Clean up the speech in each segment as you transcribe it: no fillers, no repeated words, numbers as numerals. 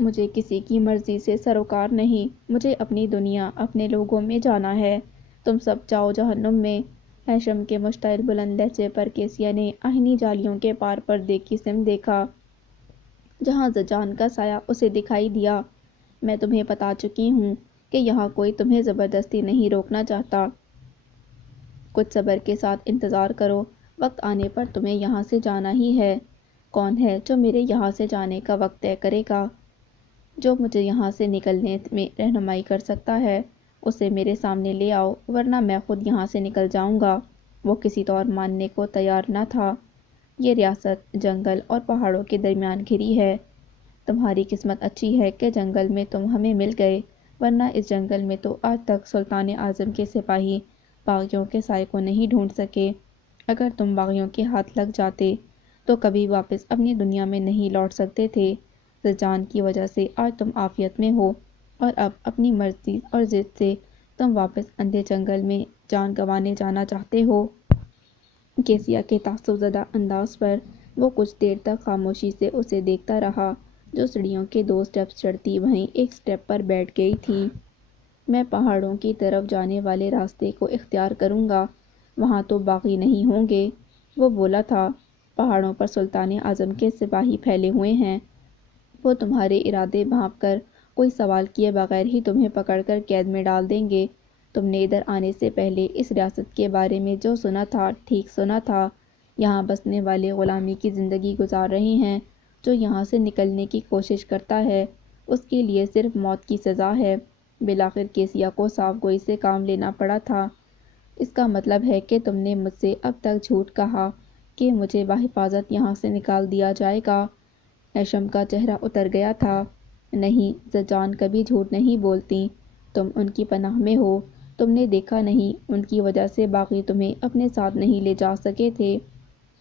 مجھے کسی کی مرضی سے سروکار نہیں، مجھے اپنی دنیا، اپنے لوگوں میں جانا ہے۔ تم سب جاؤ جہنم میں۔ ہیشم کے مشتعل بلند لہجے پر کیسیا نے آہنی جالیوں کے پار پردے کی سمت دیکھا، جہاں زجان کا سایہ اسے دکھائی دیا۔ میں تمہیں بتا چکی ہوں کہ یہاں کوئی تمہیں زبردستی نہیں روکنا چاہتا۔ کچھ صبر کے ساتھ انتظار کرو، وقت آنے پر تمہیں یہاں سے جانا ہی ہے۔ کون ہے جو میرے یہاں سے جانے کا وقت طے کرے گا؟ جو مجھے یہاں سے نکلنے میں رہنمائی کر سکتا ہے، اسے میرے سامنے لے آؤ، ورنہ میں خود یہاں سے نکل جاؤں گا۔ وہ کسی طور ماننے کو تیار نہ تھا۔ یہ ریاست جنگل اور پہاڑوں کے درمیان گھری ہے۔ تمہاری قسمت اچھی ہے کہ جنگل میں تم ہمیں مل گئے، ورنہ اس جنگل میں تو آج تک سلطان اعظم کے سپاہی باغیوں کے سائے کو نہیں ڈھونڈ سکے۔ اگر تم باغیوں کے ہاتھ لگ جاتے تو کبھی واپس اپنی دنیا میں نہیں لوٹ سکتے تھے۔ زجان کی وجہ سے آج تم عافیت میں ہو، اور اب اپنی مرضی اور ضد سے تم واپس اندھے جنگل میں جان گنوانے جانا چاہتے ہو۔ کیسیا کے تعصب زدہ انداز پر وہ کچھ دیر تک خاموشی سے اسے دیکھتا رہا۔ جو سیڑھیوں کے 2 سٹیپس چڑھتی وہیں ایک سٹیپ پر بیٹھ گئی تھی۔ میں پہاڑوں کی طرف جانے والے راستے کو اختیار کروں گا، وہاں تو باغی نہیں ہوں گے، وہ بولا تھا۔ پہاڑوں پر سلطان اعظم کے سپاہی پھیلے ہوئے ہیں، وہ تمہارے ارادے بھانپ کر کوئی سوال کیے بغیر ہی تمہیں پکڑ کر قید میں ڈال دیں گے۔ تم نے ادھر آنے سے پہلے اس ریاست کے بارے میں جو سنا تھا ٹھیک سنا تھا۔ یہاں بسنے والے غلامی کی زندگی گزار رہے ہیں۔ جو یہاں سے نکلنے کی کوشش کرتا ہے اس کے لیے صرف موت کی سزا ہے۔ بالآخر کیسیا کو صاف گوئی سے کام لینا پڑا تھا۔ اس کا مطلب ہے کہ تم نے مجھ سے اب تک جھوٹ کہا کہ مجھے بحفاظت یہاں سے نکال دیا جائے گا۔ ہیشم کا چہرہ اتر گیا تھا۔ نہیں، زجان کبھی جھوٹ نہیں بولتی۔ تم ان کی پناہ میں ہو۔ تم نے دیکھا نہیں، ان کی وجہ سے باقی تمہیں اپنے ساتھ نہیں لے جا سکے تھے۔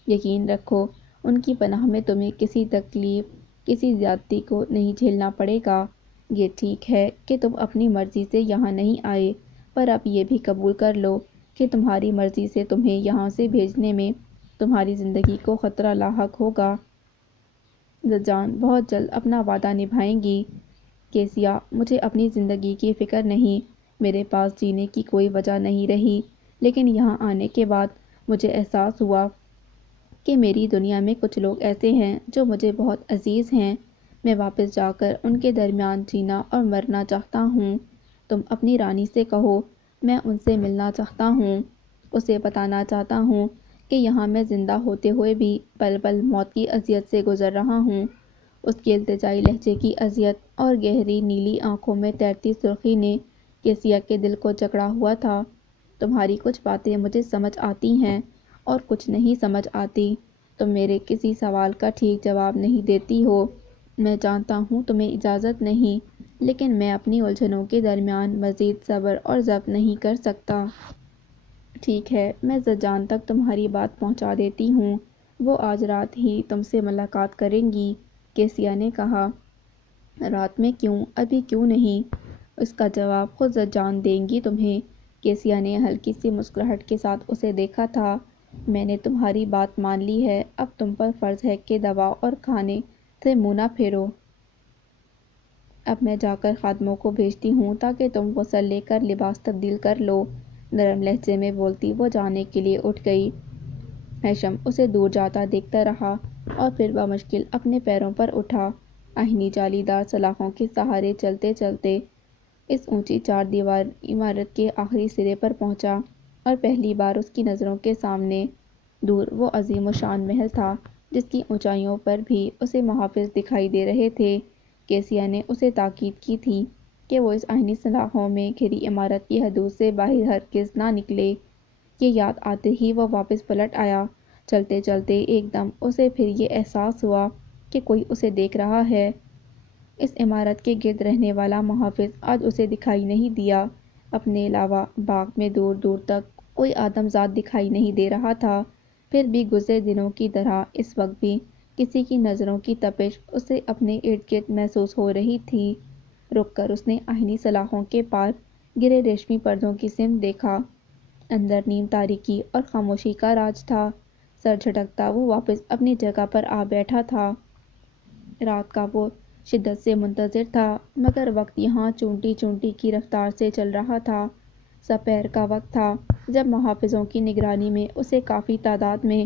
یقین رکھو، ان کی پناہ میں تمہیں کسی تکلیف، کسی زیادتی کو نہیں جھیلنا پڑے گا۔ یہ ٹھیک ہے کہ تم اپنی مرضی سے یہاں نہیں آئے، پر اب یہ بھی قبول کر لو کہ تمہاری مرضی سے تمہیں یہاں سے بھیجنے میں تمہاری زندگی کو خطرہ لاحق ہوگا۔ زجان بہت جلد اپنا وعدہ نبھائیں گی۔ کیسیا، مجھے اپنی زندگی کی فکر نہیں، میرے پاس جینے کی کوئی وجہ نہیں رہی، لیکن یہاں آنے کے بعد مجھے احساس ہوا کہ میری دنیا میں کچھ لوگ ایسے ہیں جو مجھے بہت عزیز ہیں۔ میں واپس جا کر ان کے درمیان جینا اور مرنا چاہتا ہوں۔ تم اپنی رانی سے کہو میں ان سے ملنا چاہتا ہوں، اسے بتانا چاہتا ہوں کہ یہاں میں زندہ ہوتے ہوئے بھی پل پل موت کی اذیت سے گزر رہا ہوں۔ اس کے التجائی لہجے کی اذیت اور گہری نیلی آنکھوں میں تیرتی سرخی نے کیسیا کے دل کو جکڑا ہوا تھا۔ تمہاری کچھ باتیں مجھے سمجھ آتی ہیں اور کچھ نہیں سمجھ آتی۔ تم میرے کسی سوال کا ٹھیک جواب نہیں دیتی ہو۔ میں جانتا ہوں تمہیں اجازت نہیں، لیکن میں اپنی الجھنوں کے درمیان مزید صبر اور ضبط نہیں کر سکتا۔ ٹھیک ہے، میں زجان تک تمہاری بات پہنچا دیتی ہوں، وہ آج رات ہی تم سے ملاقات کریں گی۔ کیسیا نے کہا۔ رات میں کیوں؟ ابھی کیوں نہیں؟ اس کا جواب خود زجان دیں گی تمہیں۔ کیسیا نے ہلکی سی مسکراہٹ کے ساتھ اسے دیکھا تھا۔ میں نے تمہاری بات مان لی ہے، اب تم پر فرض ہے کہ دوا اور کھانے سے منہ نہ پھیرو۔ اب میں جا کر خادموں کو بھیجتی ہوں تاکہ تم غسل لے کر لباس تبدیل کر لو۔ نرم لہجے میں بولتی وہ جانے کے لیے اٹھ گئی۔ ہیشم اسے دور جاتا دیکھتا رہا اور پھر بمشکل اپنے پیروں پر اٹھا۔ آہنی جالی دار سلاخوں کے سہارے چلتے چلتے اس اونچی 4 دیوار عمارت کے آخری سرے پر پہنچا، اور پہلی بار اس کی نظروں کے سامنے دور وہ عظیم الشان محل تھا جس کی اونچائیوں پر بھی اسے محافظ دکھائی دے رہے تھے۔ کیسیا نے اسے تاکید کی تھی کہ وہ اس آہنی سلاخوں میں گھری عمارت کی حدود سے باہر ہرگز نہ نکلے۔ یہ یاد آتے ہی وہ واپس پلٹ آیا۔ چلتے چلتے ایک دم اسے پھر یہ احساس ہوا کہ کوئی اسے دیکھ رہا ہے۔ اس عمارت کے گرد رہنے والا محافظ آج اسے دکھائی نہیں دیا۔ اپنے علاوہ باغ میں دور دور تک کوئی آدم زاد دکھائی نہیں دے رہا تھا، پھر بھی گزرے دنوں کی طرح اس وقت بھی کسی کی نظروں کی تپش اسے اپنے ارد گرد محسوس ہو رہی تھی۔ رک کر اس نے آہنی سلاخوں کے پار گرے ریشمی پردوں کی سمت دیکھا۔ اندر نیم تاریکی اور خاموشی کا راج تھا۔ سر جھٹکتا وہ واپس اپنی جگہ پر آ بیٹھا تھا۔ رات کا وہ شدت سے منتظر تھا، مگر وقت یہاں چونٹی چونٹی کی رفتار سے چل رہا تھا۔ سپہر کا وقت تھا جب محافظوں کی نگرانی میں اسے کافی تعداد میں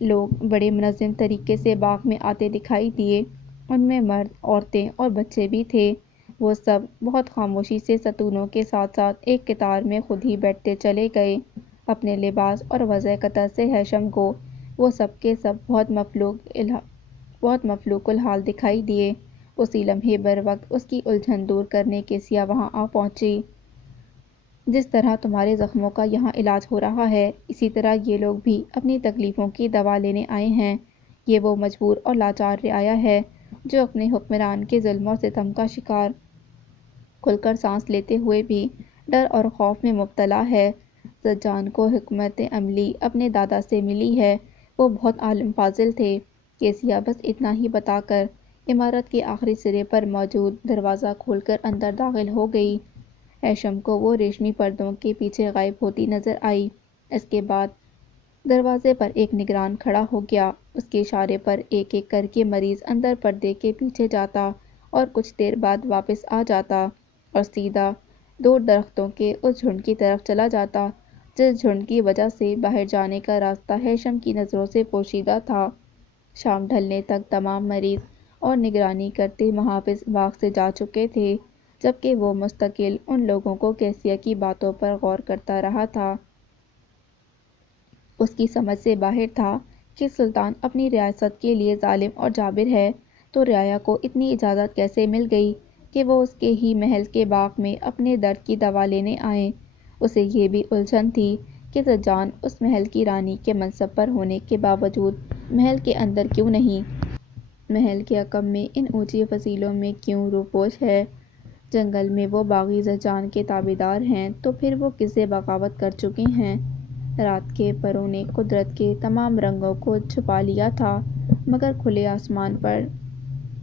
لوگ بڑے منظم طریقے سے باغ میں آتے دکھائی دیے۔ ان میں مرد، عورتیں اور بچے بھی تھے۔ وہ سب بہت خاموشی سے ستونوں کے ساتھ ساتھ ایک قطار میں خود ہی بیٹھتے چلے گئے۔ اپنے لباس اور وضع قطع سے ہیثم کو وہ سب کے سب بہت مفلوق الحال دکھائی دیے۔ اسی لمحے بروقت اس کی الجھن دور کرنے کیسیا وہاں آ پہنچی۔ جس طرح تمہارے زخموں کا یہاں علاج ہو رہا ہے، اسی طرح یہ لوگ بھی اپنی تکلیفوں کی دوا لینے آئے ہیں۔ یہ وہ مجبور اور لاچار رعایا ہے جو اپنے حکمران کے ظلم اور ستم کا شکار، کھل کر سانس لیتے ہوئے بھی ڈر اور خوف میں مبتلا ہے۔ زجان کو حکمت عملی اپنے دادا سے ملی ہے۔ وہ بہت عالم فاضل تھے۔ کیسیا بس اتنا ہی بتا کر عمارت کے آخری سرے پر موجود دروازہ کھول کر اندر داخل ہو گئی۔ ہیثم کو وہ ریشمی پردوں کے پیچھے غائب ہوتی نظر آئی۔ اس کے بعد دروازے پر ایک نگران کھڑا ہو گیا۔ اس کے اشارے پر ایک ایک کر کے مریض اندر پردے کے پیچھے جاتا اور کچھ دیر بعد واپس آ جاتا اور سیدھا دور درختوں کے اس جھنڈ کی طرف چلا جاتا جس جھنڈ کی وجہ سے باہر جانے کا راستہ ہیثم کی نظروں سے پوشیدہ تھا۔ شام ڈھلنے تک تمام مریض اور نگرانی کرتے محافظ باغ سے جا چکے تھے، جبکہ وہ مستقل ان لوگوں کو کیسیا کی باتوں پر غور کرتا رہا تھا۔ اس کی سمجھ سے باہر تھا کہ سلطان اپنی ریاست کے لیے ظالم اور جابر ہے، تو رعایا کو اتنی اجازت کیسے مل گئی کہ وہ اس کے ہی محل کے باغ میں اپنے درد کی دوا لینے آئیں۔ اسے یہ بھی الجھن تھی کہ زجان اس محل کی رانی کے منصب پر ہونے کے باوجود محل کے اندر کیوں نہیں؟ محل کے حکم میں ان اونچی فضیلوں میں کیوں روپوش ہے؟ جنگل میں وہ باغی زجان کے تابعدار ہیں تو پھر وہ کس سے بغاوت کر چکے ہیں؟ رات کے پروں نے قدرت کے تمام رنگوں کو چھپا لیا تھا، مگر کھلے آسمان پر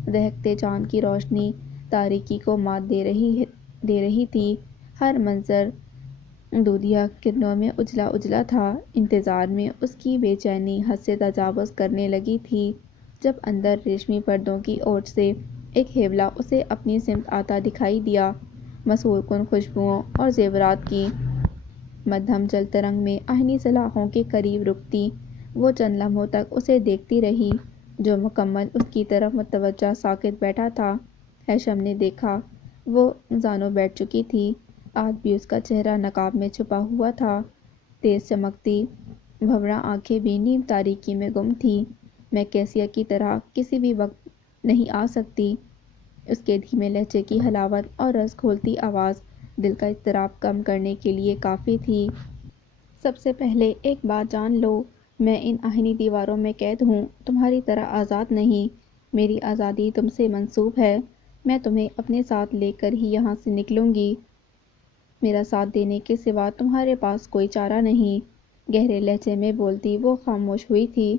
دہکتے چاند کی روشنی تاریکی کو مات دے رہی تھی۔ ہر منظر دودھیا کرنوں میں اجلا اجلا تھا۔ انتظار میں اس کی بے چینی حد سے تجاوز کرنے لگی تھی جب اندر ریشمی پردوں کی اوٹ سے ایک ہیولا اسے اپنی سمت آتا دکھائی دیا۔ مسحور کن خوشبوؤں اور زیورات کی مدھم جل ترنگ میں آہنی سلاخوں کے قریب رکتی وہ چند لمحوں تک اسے دیکھتی رہی، جو مکمل اس کی طرف متوجہ ساکت بیٹھا تھا۔ ہیثم نے دیکھا وہ زانوں بیٹھ چکی تھی۔ آج بھی اس کا چہرہ نقاب میں چھپا ہوا تھا۔ تیز چمکتی بھنورا آنکھیں بھی نیم تاریکی میں گم تھیں۔ میں کیسیا کی طرح کسی بھی وقت نہیں آ سکتی؟ اس کے دھیمے لہجے کی حلاوت اور رس گھولتی آواز دل کا اضطراب کم کرنے کے لیے کافی تھی۔ سب سے پہلے ایک بات جان لو، میں ان آہنی دیواروں میں قید ہوں، تمہاری طرح آزاد نہیں۔ میری آزادی تم سے منسوب ہے۔ میں تمہیں اپنے ساتھ لے کر ہی یہاں سے نکلوں گی۔ میرا ساتھ دینے کے سوا تمہارے پاس کوئی چارہ نہیں۔ گہرے لہجے میں بولتی وہ خاموش ہوئی تھی۔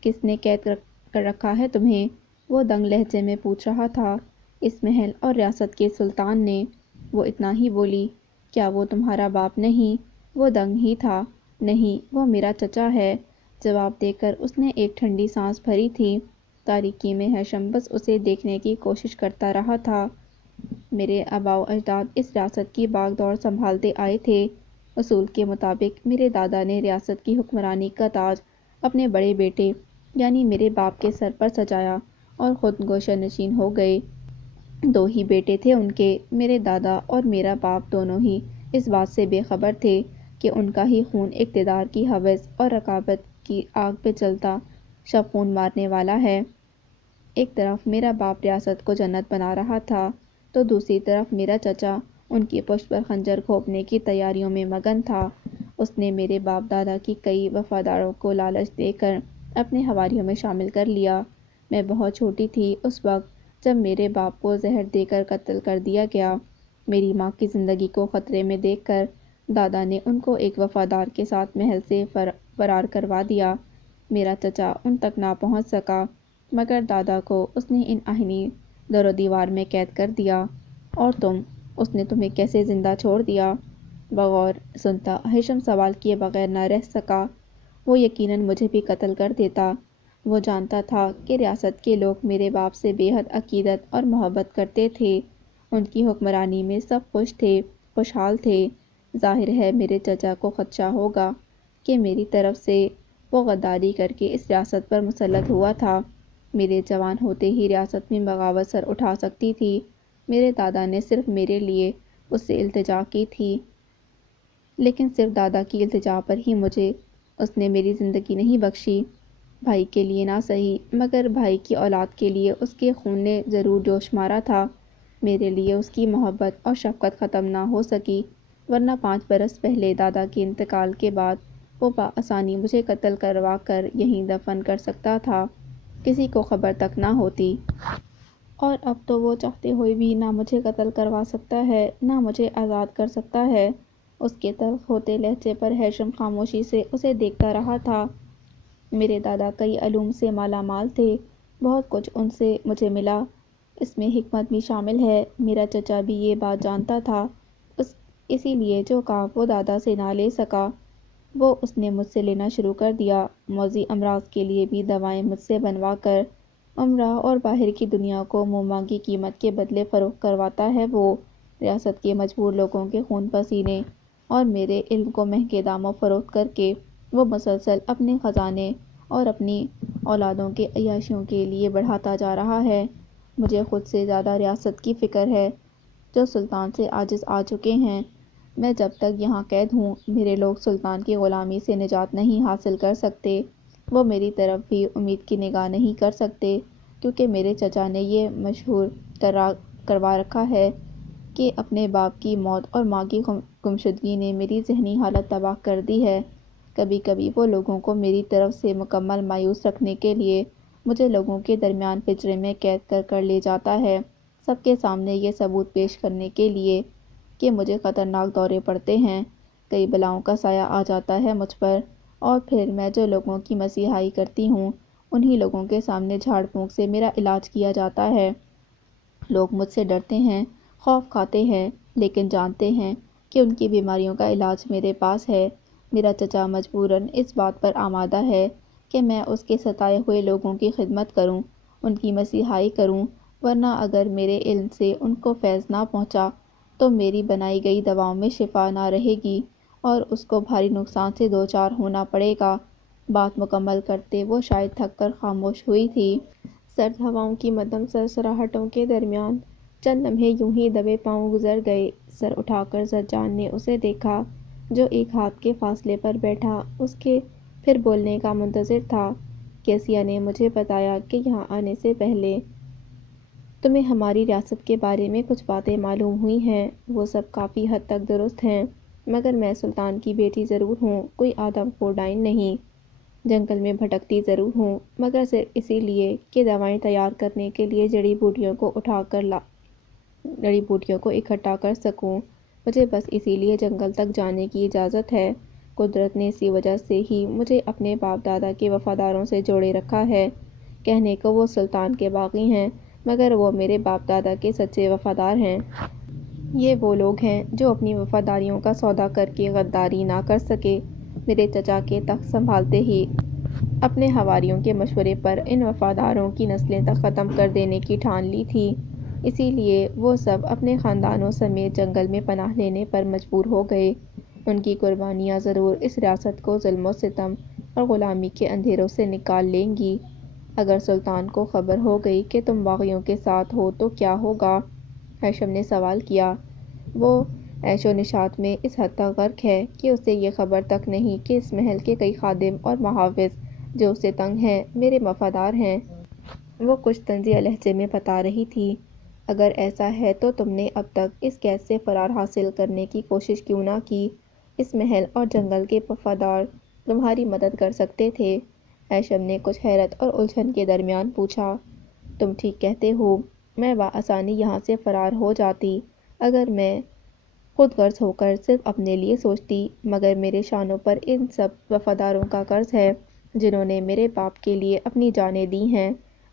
کس نے قید کر رکھا ہے تمہیں؟ وہ دنگ لہجے میں پوچھ رہا تھا۔ اس محل اور ریاست کے سلطان نے۔ وہ اتنا ہی بولی۔ کیا وہ تمہارا باپ نہیں؟ وہ دنگ ہی تھا۔ نہیں، وہ میرا چچا ہے۔ جواب دے کر اس نے ایک ٹھنڈی سانس بھری تھی۔ تاریکی میں ہیثم بس اسے دیکھنے کی کوشش کرتا رہا تھا۔ میرے آباء و اجداد اس ریاست کی باغ دوڑ سنبھالتے آئے تھے۔ اصول کے مطابق میرے دادا نے ریاست کی حکمرانی کا تاج اپنے بڑے بیٹے یعنی میرے باپ کے سر پر سجایا اور خود گوشہ نشین ہو گئے۔ دو ہی بیٹے تھے ان کے۔ میرے دادا اور میرا باپ دونوں ہی اس بات سے بے خبر تھے کہ ان کا ہی خون اقتدار کی ہوس اور رقابت کی آگ پہ چلتا شب خون مارنے والا ہے۔ ایک طرف میرا باپ ریاست کو جنت بنا رہا تھا تو دوسری طرف میرا چچا ان کی پشت پر خنجر گھونپنے کی تیاریوں میں مگن تھا۔ اس نے میرے باپ دادا کی کئی وفاداروں کو لالچ دے کر اپنے حواریوں میں شامل کر لیا۔ میں بہت چھوٹی تھی اس وقت جب میرے باپ کو زہر دے کر قتل کر دیا گیا۔ میری ماں کی زندگی کو خطرے میں دیکھ کر دادا نے ان کو ایک وفادار کے ساتھ محل سے فرار کروا دیا۔ میرا چچا ان تک نہ پہنچ سکا، مگر دادا کو اس نے ان آہنی در و دیوار میں قید کر دیا۔ اور تم، اس نے تمہیں کیسے زندہ چھوڑ دیا؟ بغور سنتا ہیثم سوال کیے بغیر نہ رہ سکا۔ وہ یقیناً مجھے بھی قتل کر دیتا، وہ جانتا تھا کہ ریاست کے لوگ میرے باپ سے بے حد عقیدت اور محبت کرتے تھے۔ ان کی حکمرانی میں سب خوش تھے، خوشحال تھے۔ ظاہر ہے میرے چچا کو خدشہ ہوگا کہ میری طرف سے وہ غداری کر کے اس ریاست پر مسلط ہوا تھا۔ میرے جوان ہوتے ہی ریاست میں بغاوت سر اٹھا سکتی تھی۔ میرے دادا نے صرف میرے لیے اس سے التجا کی تھی، لیکن صرف دادا کی التجا پر ہی مجھے اس نے میری زندگی نہیں بخشی۔ بھائی کے لیے نہ سہی مگر بھائی کی اولاد کے لیے اس کے خون نے ضرور جوش مارا تھا۔ میرے لیے اس کی محبت اور شفقت ختم نہ ہو سکی، ورنہ 5 برس پہلے دادا کے انتقال کے بعد وہ بآسانی مجھے قتل کروا کر یہیں دفن کر سکتا تھا، کسی کو خبر تک نہ ہوتی۔ اور اب تو وہ چاہتے ہوئے بھی نہ مجھے قتل کروا سکتا ہے، نہ مجھے آزاد کر سکتا ہے۔ اس کے تلخ ہوتے لہجے پر ہیثم خاموشی سے اسے دیکھتا رہا تھا۔ میرے دادا کئی علوم سے مالا مال تھے، بہت کچھ ان سے مجھے ملا، اس میں حکمت بھی شامل ہے۔ میرا چچا بھی یہ بات جانتا تھا، اسی لیے جو کام وہ دادا سے نہ لے سکا وہ اس نے مجھ سے لینا شروع کر دیا۔ موذی امراض کے لیے بھی دوائیں مجھ سے بنوا کر امراء اور باہر کی دنیا کو منہ مانگی قیمت کے بدلے فروخت کرواتا ہے وہ۔ ریاست کے مجبور لوگوں کے خون پسینے اور میرے علم کو مہنگے داموں فروخت کر کے وہ مسلسل اپنے خزانے اور اپنی اولادوں کے عیاشیوں کے لیے بڑھاتا جا رہا ہے۔ مجھے خود سے زیادہ ریاست کی فکر ہے، جو سلطان سے عاجز آ چکے ہیں۔ میں جب تک یہاں قید ہوں، میرے لوگ سلطان کی غلامی سے نجات نہیں حاصل کر سکتے۔ وہ میری طرف بھی امید کی نگاہ نہیں کر سکتے، کیونکہ میرے چچا نے یہ مشہور کروا رکھا ہے کہ اپنے باپ کی موت اور ماں کی گمشدگی نے میری ذہنی حالت تباہ کر دی ہے۔ کبھی کبھی وہ لوگوں کو میری طرف سے مکمل مایوس رکھنے کے لیے مجھے لوگوں کے درمیان پنجرے میں قید کر لے جاتا ہے، سب کے سامنے یہ ثبوت پیش کرنے کے لیے کہ مجھے خطرناک دورے پڑتے ہیں، کئی بلاؤں کا سایہ آ جاتا ہے مجھ پر، اور پھر میں جو لوگوں کی مسیحائی کرتی ہوں انہی لوگوں کے سامنے جھاڑ پھونک سے میرا علاج کیا جاتا ہے۔ لوگ مجھ سے ڈرتے ہیں، خوف کھاتے ہیں، لیکن جانتے ہیں کہ ان کی بیماریوں کا علاج میرے پاس ہے۔ میرا چچا مجبوراً اس بات پر آمادہ ہے کہ میں اس کے ستائے ہوئے لوگوں کی خدمت کروں، ان کی مسیحائی کروں، ورنہ اگر میرے علم سے ان کو فیض نہ پہنچا تو میری بنائی گئی دواؤں میں شفا نہ رہے گی اور اس کو بھاری نقصان سے دوچار ہونا پڑے گا۔ بات مکمل کرتے وہ شاید تھک کر خاموش ہوئی تھی۔ سرد ہواؤں کی مدھم سرسراہٹوں کے درمیان چند لمحے یوں ہی دبے پاؤں گزر گئے۔ سر اٹھا کر زجان نے اسے دیکھا، جو ایک ہاتھ کے فاصلے پر بیٹھا اس کے پھر بولنے کا منتظر تھا۔ کیسیا نے مجھے بتایا کہ یہاں آنے سے پہلے تمہیں ہماری ریاست کے بارے میں کچھ باتیں معلوم ہوئی ہیں، وہ سب کافی حد تک درست ہیں، مگر میں سلطان کی بیٹی ضرور ہوں، کوئی آدم خور ڈائن نہیں۔ جنگل میں بھٹکتی ضرور ہوں، مگر صرف اسی لیے کہ دوائیں تیار کرنے کے لیے جڑی بوٹیوں کو اکٹھا کر سکوں۔ مجھے بس اسی لیے جنگل تک جانے کی اجازت ہے۔ قدرت نے اسی وجہ سے ہی مجھے اپنے باپ دادا کے وفاداروں سے جوڑے رکھا ہے۔ کہنے کو وہ سلطان کے باغی ہیں، مگر وہ میرے باپ دادا کے سچے وفادار ہیں۔ یہ وہ لوگ ہیں جو اپنی وفاداریوں کا سودا کر کے غداری نہ کر سکے۔ میرے چچا کے تخت سنبھالتے ہی اپنے حواریوں کے مشورے پر ان وفاداروں کی نسلیں تک ختم کر دینے کی ٹھان لی تھی، اسی لیے وہ سب اپنے خاندانوں سمیت جنگل میں پناہ لینے پر مجبور ہو گئے۔ ان کی قربانیاں ضرور اس ریاست کو ظلم و ستم اور غلامی کے اندھیروں سے نکال لیں گی۔ اگر سلطان کو خبر ہو گئی کہ تم باغیوں کے ساتھ ہو تو کیا ہوگا؟ ہیثم نے سوال کیا۔ وہ عیش و نشاط میں اس حد تک غرق ہے کہ اسے یہ خبر تک نہیں کہ اس محل کے کئی خادم اور محافظ جو اسے تنگ ہیں میرے وفادار ہیں۔ وہ کچھ طنزیہ لہجے میں بتا رہی تھی، اگر ایسا ہے تو تم نے اب تک اس قید سے فرار حاصل کرنے کی کوشش کیوں نہ کی؟ اس محل اور جنگل کے وفادار تمہاری مدد کر سکتے تھے۔ ہیثم نے کچھ حیرت اور الجھن کے درمیان پوچھا، تم ٹھیک کہتے ہو، میں بآسانی یہاں سے فرار ہو جاتی اگر میں خود غرض ہو کر صرف اپنے لیے سوچتی، مگر میرے شانوں پر ان سب وفاداروں کا قرض ہے جنہوں نے میرے باپ کے لیے اپنی جانیں دی ہیں۔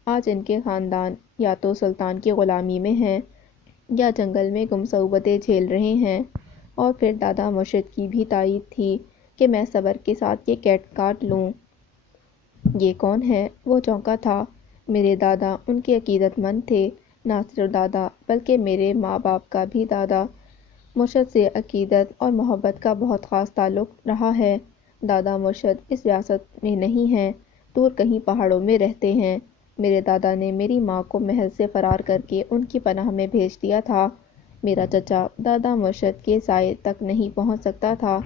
آج ان کے خاندان یا تو سلطان کی غلامی میں ہیں یا جنگل میں گم صعوبتیں جھیل رہے ہیں، اور پھر دادا مرشد کی بھی تائید تھی کہ میں صبر کے ساتھ یہ قید کاٹ لوں۔ یہ کون ہے؟ وہ چونکا تھا۔ میرے دادا ان کے عقیدت مند تھے، نہ صرف دادا بلکہ میرے ماں باپ کا بھی دادا۔ مرشد سے عقیدت اور محبت کا بہت خاص تعلق رہا ہے۔ دادا مرشد اس ریاست میں نہیں ہیں، دور کہیں پہاڑوں میں رہتے ہیں۔ میرے دادا نے میری ماں کو محل سے فرار کر کے ان کی پناہ میں بھیج دیا تھا۔ میرا چچا دادا مرشد کے سائے تک نہیں پہنچ سکتا تھا۔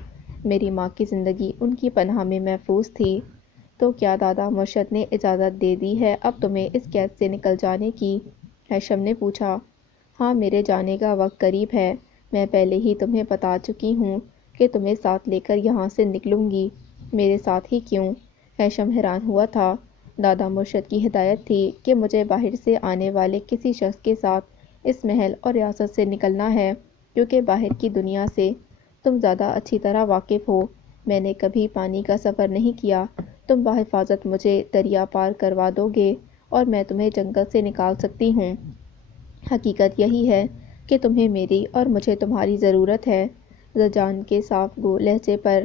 میری ماں کی زندگی ان کی پناہ میں محفوظ تھی۔ تو کیا دادا مرشد نے اجازت دے دی ہے اب تمہیں اس قید سے نکل جانے کی؟ ہیثم نے پوچھا۔ ہاں، میرے جانے کا وقت قریب ہے۔ میں پہلے ہی تمہیں بتا چکی ہوں کہ تمہیں ساتھ لے کر یہاں سے نکلوں گی۔ میرے ساتھ ہی کیوں؟ ہیثم حیران ہوا تھا۔ دادا مرشد کی ہدایت تھی کہ مجھے باہر سے آنے والے کسی شخص کے ساتھ اس محل اور ریاست سے نکلنا ہے، کیونکہ باہر کی دنیا سے تم زیادہ اچھی طرح واقف ہو۔ میں نے کبھی پانی کا سفر نہیں کیا۔ تم بحفاظت مجھے دریا پار کروا دو گے اور میں تمہیں جنگل سے نکال سکتی ہوں۔ حقیقت یہی ہے کہ تمہیں میری اور مجھے تمہاری ضرورت ہے۔ زجان کے صاف گو لہجے پر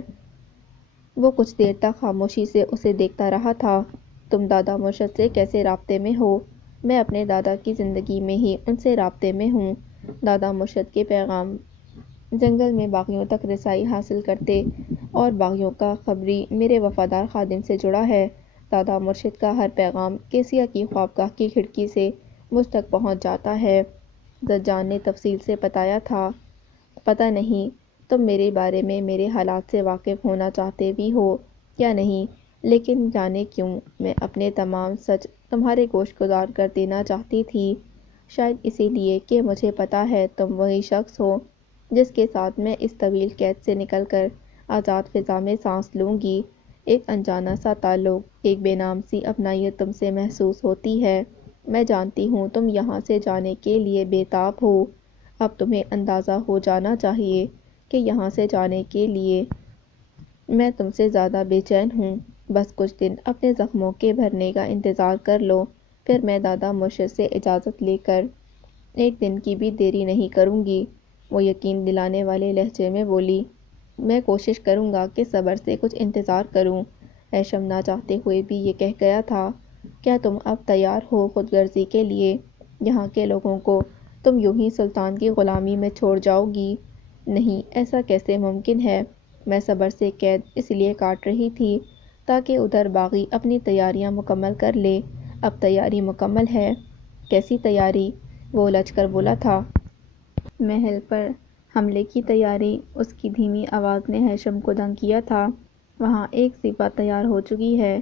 وہ کچھ دیر تک خاموشی سے اسے دیکھتا رہا تھا۔ تم دادا مرشد سے کیسے رابطے میں ہو؟ میں اپنے دادا کی زندگی میں ہی ان سے رابطے میں ہوں۔ دادا مرشد کے پیغام جنگل میں باغیوں تک رسائی حاصل کرتے اور باغیوں کا خبری میرے وفادار خادم سے جڑا ہے۔ دادا مرشد کا ہر پیغام کیسیا کی خوابگاہ کی کھڑکی سے مجھ تک پہنچ جاتا ہے۔ زجان نے تفصیل سے بتایا تھا۔ پتہ نہیں تم میرے بارے میں میرے حالات سے واقف ہونا چاہتے بھی ہو یا نہیں، لیکن جانے کیوں میں اپنے تمام سچ تمہارے گوش گزار کر دینا چاہتی تھی۔ شاید اسی لیے کہ مجھے پتہ ہے تم وہی شخص ہو جس کے ساتھ میں اس طویل قید سے نکل کر آزاد فضا میں سانس لوں گی۔ ایک انجانا سا تعلق، ایک بے نام سی اپنائیت تم سے محسوس ہوتی ہے۔ میں جانتی ہوں تم یہاں سے جانے کے لیے بے تاب ہو۔ اب تمہیں اندازہ ہو جانا چاہیے کہ یہاں سے جانے کے لیے میں تم سے زیادہ بے چین ہوں۔ بس کچھ دن اپنے زخموں کے بھرنے کا انتظار کر لو، پھر میں دادا مرشد سے اجازت لے کر ایک دن کی بھی دیری نہیں کروں گی۔ وہ یقین دلانے والے لہجے میں بولی۔ میں کوشش کروں گا کہ صبر سے کچھ انتظار کروں۔ ہیثم نہ چاہتے ہوئے بھی یہ کہہ گیا تھا۔ کیا تم اب تیار ہو خود غرضی کے لیے؟ یہاں کے لوگوں کو تم یوں ہی سلطان کی غلامی میں چھوڑ جاؤ گی؟ نہیں، ایسا کیسے ممکن ہے؟ میں صبر سے قید اس لیے کاٹ رہی تھی تاکہ ادھر باغی اپنی تیاریاں مکمل کر لے۔ اب تیاری مکمل ہے۔ کیسی تیاری؟ وہ الجھ کر بولا تھا۔ محل پر حملے کی تیاری۔ اس کی دھیمی آواز نے ہیثم کو دنگ کیا تھا۔ وہاں ایک سپہ تیار ہو چکی ہے۔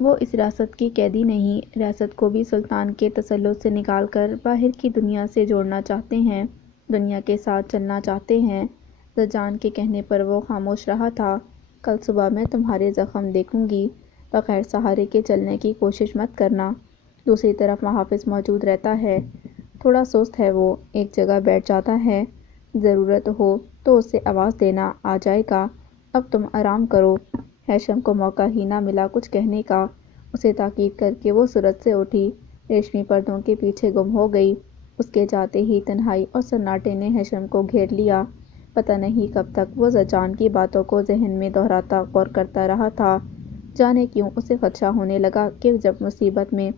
وہ اس ریاست کی قیدی نہیں، ریاست کو بھی سلطان کے تسلط سے نکال کر باہر کی دنیا سے جوڑنا چاہتے ہیں، دنیا کے ساتھ چلنا چاہتے ہیں۔ زجان کے کہنے پر وہ خاموش رہا تھا۔ کل صبح میں تمہارے زخم دیکھوں گی۔ بغیر سہارے کے چلنے کی کوشش مت کرنا۔ دوسری طرف محافظ موجود رہتا ہے۔ تھوڑا سست ہے وہ، ایک جگہ بیٹھ جاتا ہے۔ ضرورت ہو تو اسے آواز دینا، آ جائے گا۔ اب تم آرام کرو۔ ہیثم کو موقع ہی نہ ملا کچھ کہنے کا۔ اسے تاکید کر کے وہ سرعت سے اٹھی، ریشمی پردوں کے پیچھے گم ہو گئی۔ اس کے جاتے ہی تنہائی اور سناٹے نے ہیثم کو گھیر لیا۔ پتہ نہیں کب تک وہ زجان کی باتوں کو ذہن میں دہراتا غور کرتا رہا تھا۔ جانے کیوں اسے خدشہ ہونے لگا کہ جب مصیبت میں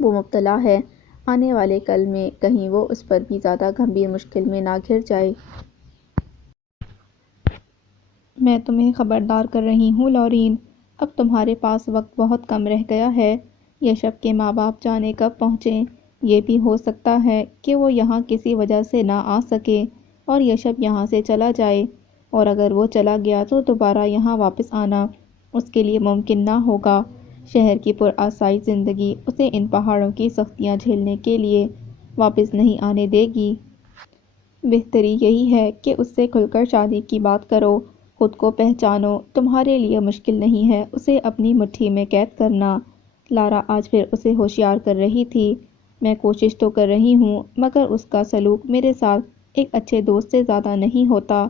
وہ مبتلا ہے، آنے والے کل میں کہیں وہ اس پر بھی زیادہ گھنبیر مشکل میں نہ گھر جائے۔ میں تمہیں خبردار کر رہی ہوں لورین، اب تمہارے پاس وقت بہت کم رہ گیا ہے۔ یشب کے ماں باپ جانے کب پہنچیں؟ یہ بھی ہو سکتا ہے کہ وہ یہاں کسی وجہ سے نہ آ سکے اور یشب یہاں سے چلا جائے، اور اگر وہ چلا گیا تو دوبارہ یہاں واپس آنا اس کے لیے ممکن نہ ہوگا۔ شہر کی پرآسائش زندگی اسے ان پہاڑوں کی سختیاں جھیلنے کے لیے واپس نہیں آنے دے گی۔ بہتری یہی ہے کہ اس سے کھل کر شادی کی بات کرو۔ خود کو پہچانو۔ تمہارے لیے مشکل نہیں ہے اسے اپنی مٹھی میں قید کرنا۔ لارا آج پھر اسے ہوشیار کر رہی تھی۔ میں کوشش تو کر رہی ہوں، مگر اس کا سلوک میرے ساتھ ایک اچھے دوست سے زیادہ نہیں ہوتا۔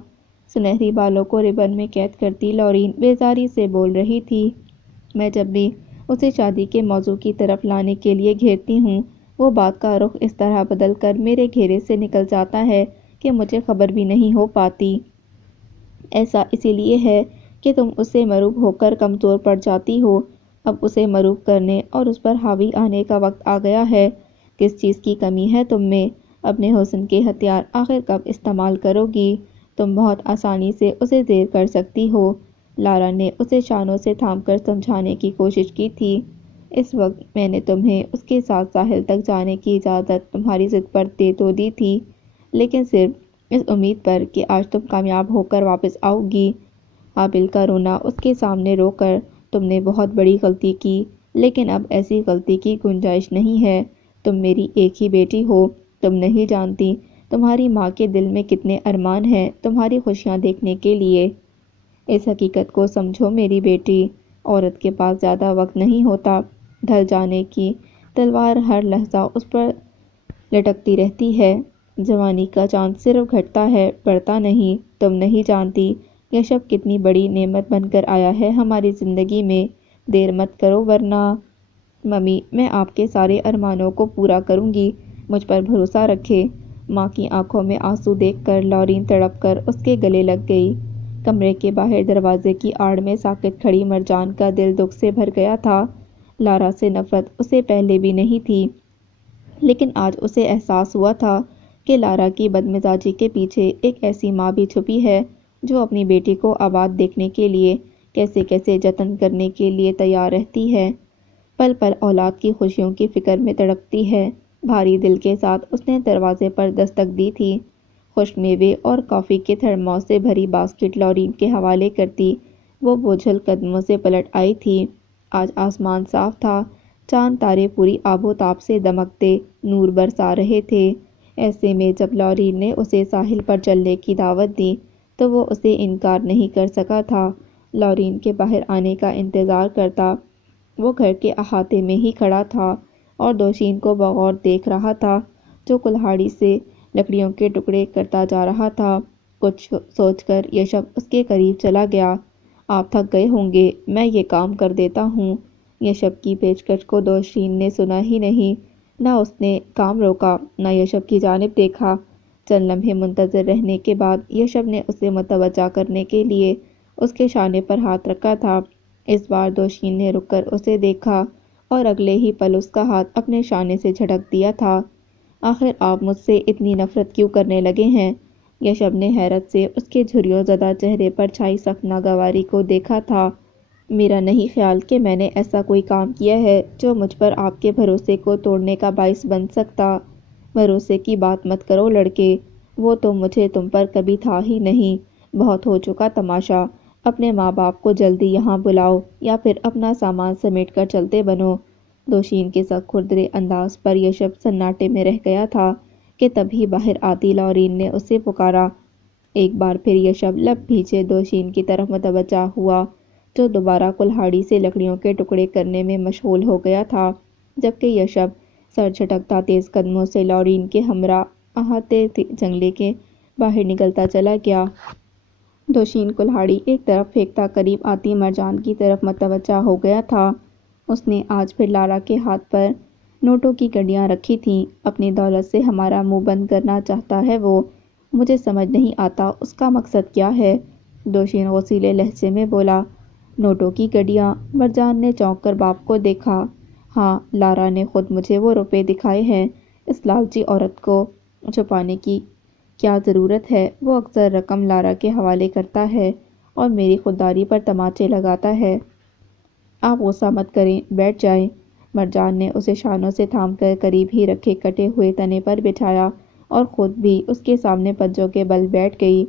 سنہری بالوں کو ربن میں قید کرتی لورین بیزاری سے بول رہی تھی۔ میں جب بھی اسے شادی کے موضوع کی طرف لانے کے لیے گھیرتی ہوں، وہ بات کا رخ اس طرح بدل کر میرے گھیرے سے نکل جاتا ہے کہ مجھے خبر بھی نہیں ہو پاتی۔ ایسا اسی لیے ہے کہ تم اس سے مروب ہو کر کمزور پڑ جاتی ہو۔ اب اسے مروب کرنے اور اس پر حاوی آنے کا وقت آ گیا ہے۔ کس چیز کی کمی ہے تم میں؟ اپنے حسن کے ہتھیار آخر کب استعمال کرو گی؟ تم بہت آسانی سے اسے زیر کر سکتی ہو۔ لارا نے اسے شانوں سے تھام کر سمجھانے کی کوشش کی تھی۔ اس وقت میں نے تمہیں اس کے ساتھ ساحل تک جانے کی اجازت تمہاری ضد پر دے تو دی تھی، لیکن صرف اس امید پر کہ آج تم کامیاب ہو کر واپس آؤ گی۔ قابل کا رونا اس کے سامنے رو کر، تم نے بہت بڑی غلطی کی، لیکن اب ایسی غلطی کی گنجائش نہیں ہے۔ تم میری ایک ہی بیٹی ہو۔ تم نہیں جانتی تمہاری ماں کے دل میں کتنے ارمان ہیں تمہاری خوشیاں دیکھنے کے لیے۔ اس حقیقت کو سمجھو میری بیٹی، عورت کے پاس زیادہ وقت نہیں ہوتا۔ ڈھل جانے کی تلوار ہر لحظہ اس پر لٹکتی رہتی ہے۔ جوانی کا چاند صرف گھٹتا ہے، بڑھتا نہیں۔ تم نہیں جانتی یہ شب کتنی بڑی نعمت بن کر آیا ہے ہماری زندگی میں۔ دیر مت کرو ورنہ۔ ممی، میں آپ کے سارے ارمانوں کو پورا کروں گی، مجھ پر بھروسہ رکھے۔ ماں کی آنکھوں میں آنسو دیکھ کر لورین تڑپ کر اس کے گلے لگ گئی۔ کمرے کے باہر دروازے کی آڑ میں ساکت کھڑی مرجان کا دل دکھ سے بھر گیا تھا۔ لارا سے نفرت اسے پہلے بھی نہیں تھی، لیکن آج اسے احساس ہوا تھا کہ لارا کی بدمزاجی کے پیچھے ایک ایسی ماں بھی چھپی ہے جو اپنی بیٹی کو آباد دیکھنے کے لیے کیسے کیسے جتن کرنے کے لیے تیار رہتی ہے۔ پل پل اولاد کی خوشیوں کی فکر میں تڑپتی ہے۔ بھاری دل کے ساتھ اس نے دروازے پر دستک دی تھی۔ خشک میوے اور کافی کے تھرموس سے بھری باسکٹ لورین کے حوالے کرتی وہ بوجھل قدموں سے پلٹ آئی تھی۔ آج آسمان صاف تھا، چاند تارے پوری آب و تاب سے دمکتے نور برسا رہے تھے۔ ایسے میں جب لورین نے اسے ساحل پر چلنے کی دعوت دی تو وہ اسے انکار نہیں کر سکا تھا۔ لورین کے باہر آنے کا انتظار کرتا، وہ گھر کے احاطے میں ہی کھڑا تھا اور دوشین کو بغور دیکھ رہا تھا جو کلہاڑی سے لکڑیوں کے ٹکڑے کرتا جا رہا تھا۔ کچھ سوچ کر یشب اس کے قریب چلا گیا۔ آپ تھک گئے ہوں گے، میں یہ کام کر دیتا ہوں۔ یشب کی پیشکش کو دوشین نے سنا ہی نہیں۔ نہ اس نے کام روکا، نہ یشب کی جانب دیکھا۔ چند لمحے منتظر رہنے کے بعد یشب نے اسے متوجہ کرنے کے لیے اس کے شانے پر ہاتھ رکھا تھا۔ اس بار دوشین نے رک کر اسے دیکھا اور اگلے ہی پل اس کا ہاتھ اپنے شانے سے جھٹک دیا تھا۔ آخر آپ مجھ سے اتنی نفرت کیوں کرنے لگے ہیں؟ یشب نے حیرت سے اس کے جھریوں زدہ چہرے پر چھائی سخت ناگواری کو دیکھا تھا۔ میرا نہیں خیال کہ میں نے ایسا کوئی کام کیا ہے جو مجھ پر آپ کے بھروسے کو توڑنے کا باعث بن سکتا۔ بھروسے کی بات مت کرو لڑکے، وہ تو مجھے تم پر کبھی تھا ہی نہیں۔ بہت ہو چکا تماشا، اپنے ماں باپ کو جلدی یہاں بلاؤ یا پھر اپنا سامان سمیٹ کر چلتے بنو۔ دوشین کے سخت کھردرے انداز پر یشب سناٹے میں رہ گیا تھا کہ تبھی باہر آتی لورین نے اسے پکارا۔ ایک بار پھر یشب لب بھیجے دوشین کی طرف متوجہ ہوا جو دوبارہ کلہاڑی سے لکڑیوں کے ٹکڑے کرنے میں مشغول ہو گیا تھا، جبکہ یشب سر جھٹکتا تیز قدموں سے لورین کے ہمراہ احاطے جنگلے کے باہر نکلتا چلا گیا۔ دوشین کلہاڑی ایک طرف پھینکتا قریب آتی مرجان کی طرف متوجہ ہو گیا تھا۔ اس نے آج پھر لارا کے ہاتھ پر نوٹوں کی گڈیاں رکھی تھیں۔ اپنی دولت سے ہمارا منہ بند کرنا چاہتا ہے وہ، مجھے سمجھ نہیں آتا اس کا مقصد کیا ہے؟ دوشین غصیلے لہجے میں بولا۔ نوٹوں کی گڈیاں؟ مرجان نے چونک کر باپ کو دیکھا۔ ہاں، لارا نے خود مجھے وہ روپے دکھائے ہیں۔ اس لالچی عورت کو چھپانے کی کیا ضرورت ہے؟ وہ اکثر رقم لارا کے حوالے کرتا ہے اور میری خودداری پر تماچے لگاتا ہے۔ آپ غصہ مت کریں، بیٹھ جائیں۔ مرجان نے اسے شانوں سے تھام کر قریب ہی رکھے کٹے ہوئے تنے پر بٹھایا اور خود بھی اس کے سامنے پنجوں کے بل بیٹھ گئی۔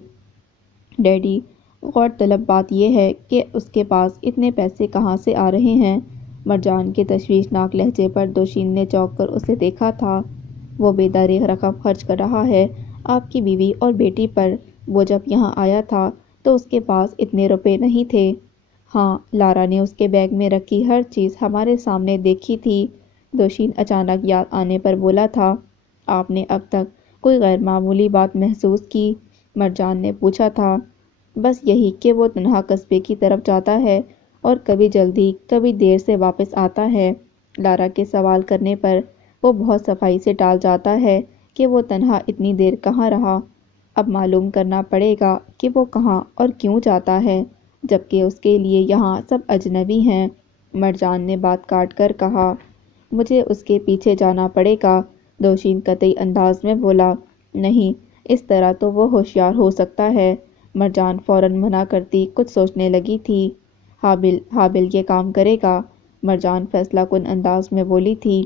ڈیڈی، غور طلب بات یہ ہے کہ اس کے پاس اتنے پیسے کہاں سے آ رہے ہیں؟ مرجان کے تشویشناک لہجے پر دوشین نے چونک کر اسے دیکھا تھا۔ وہ بے دریغ رقم خرچ کر رہا ہے آپ کی بیوی اور بیٹی پر۔ وہ جب یہاں آیا تھا تو اس کے پاس اتنے روپے نہیں تھے۔ ہاں، لارا نے اس کے بیگ میں رکھی ہر چیز ہمارے سامنے دیکھی تھی، دوشین اچانک یاد آنے پر بولا تھا۔ آپ نے اب تک کوئی غیر معمولی بات محسوس کی؟ مرجان نے پوچھا تھا۔ بس یہی کہ وہ تنہا قصبے کی طرف جاتا ہے اور کبھی جلدی کبھی دیر سے واپس آتا ہے۔ لارا کے سوال کرنے پر وہ بہت صفائی سے ٹال جاتا ہے کہ وہ تنہا اتنی دیر کہاں رہا۔ اب معلوم کرنا پڑے گا کہ وہ کہاں اور کیوں جاتا ہے، جبکہ اس کے لیے یہاں سب اجنبی ہیں۔ مرجان نے بات کاٹ کر کہا۔ مجھے اس کے پیچھے جانا پڑے گا، دوشین قطعی انداز میں بولا۔ نہیں، اس طرح تو وہ ہوشیار ہو سکتا ہے۔ مرجان فوراً منع کرتی کچھ سوچنے لگی تھی۔ حابل یہ کام کرے گا، مرجان فیصلہ کن انداز میں بولی تھی۔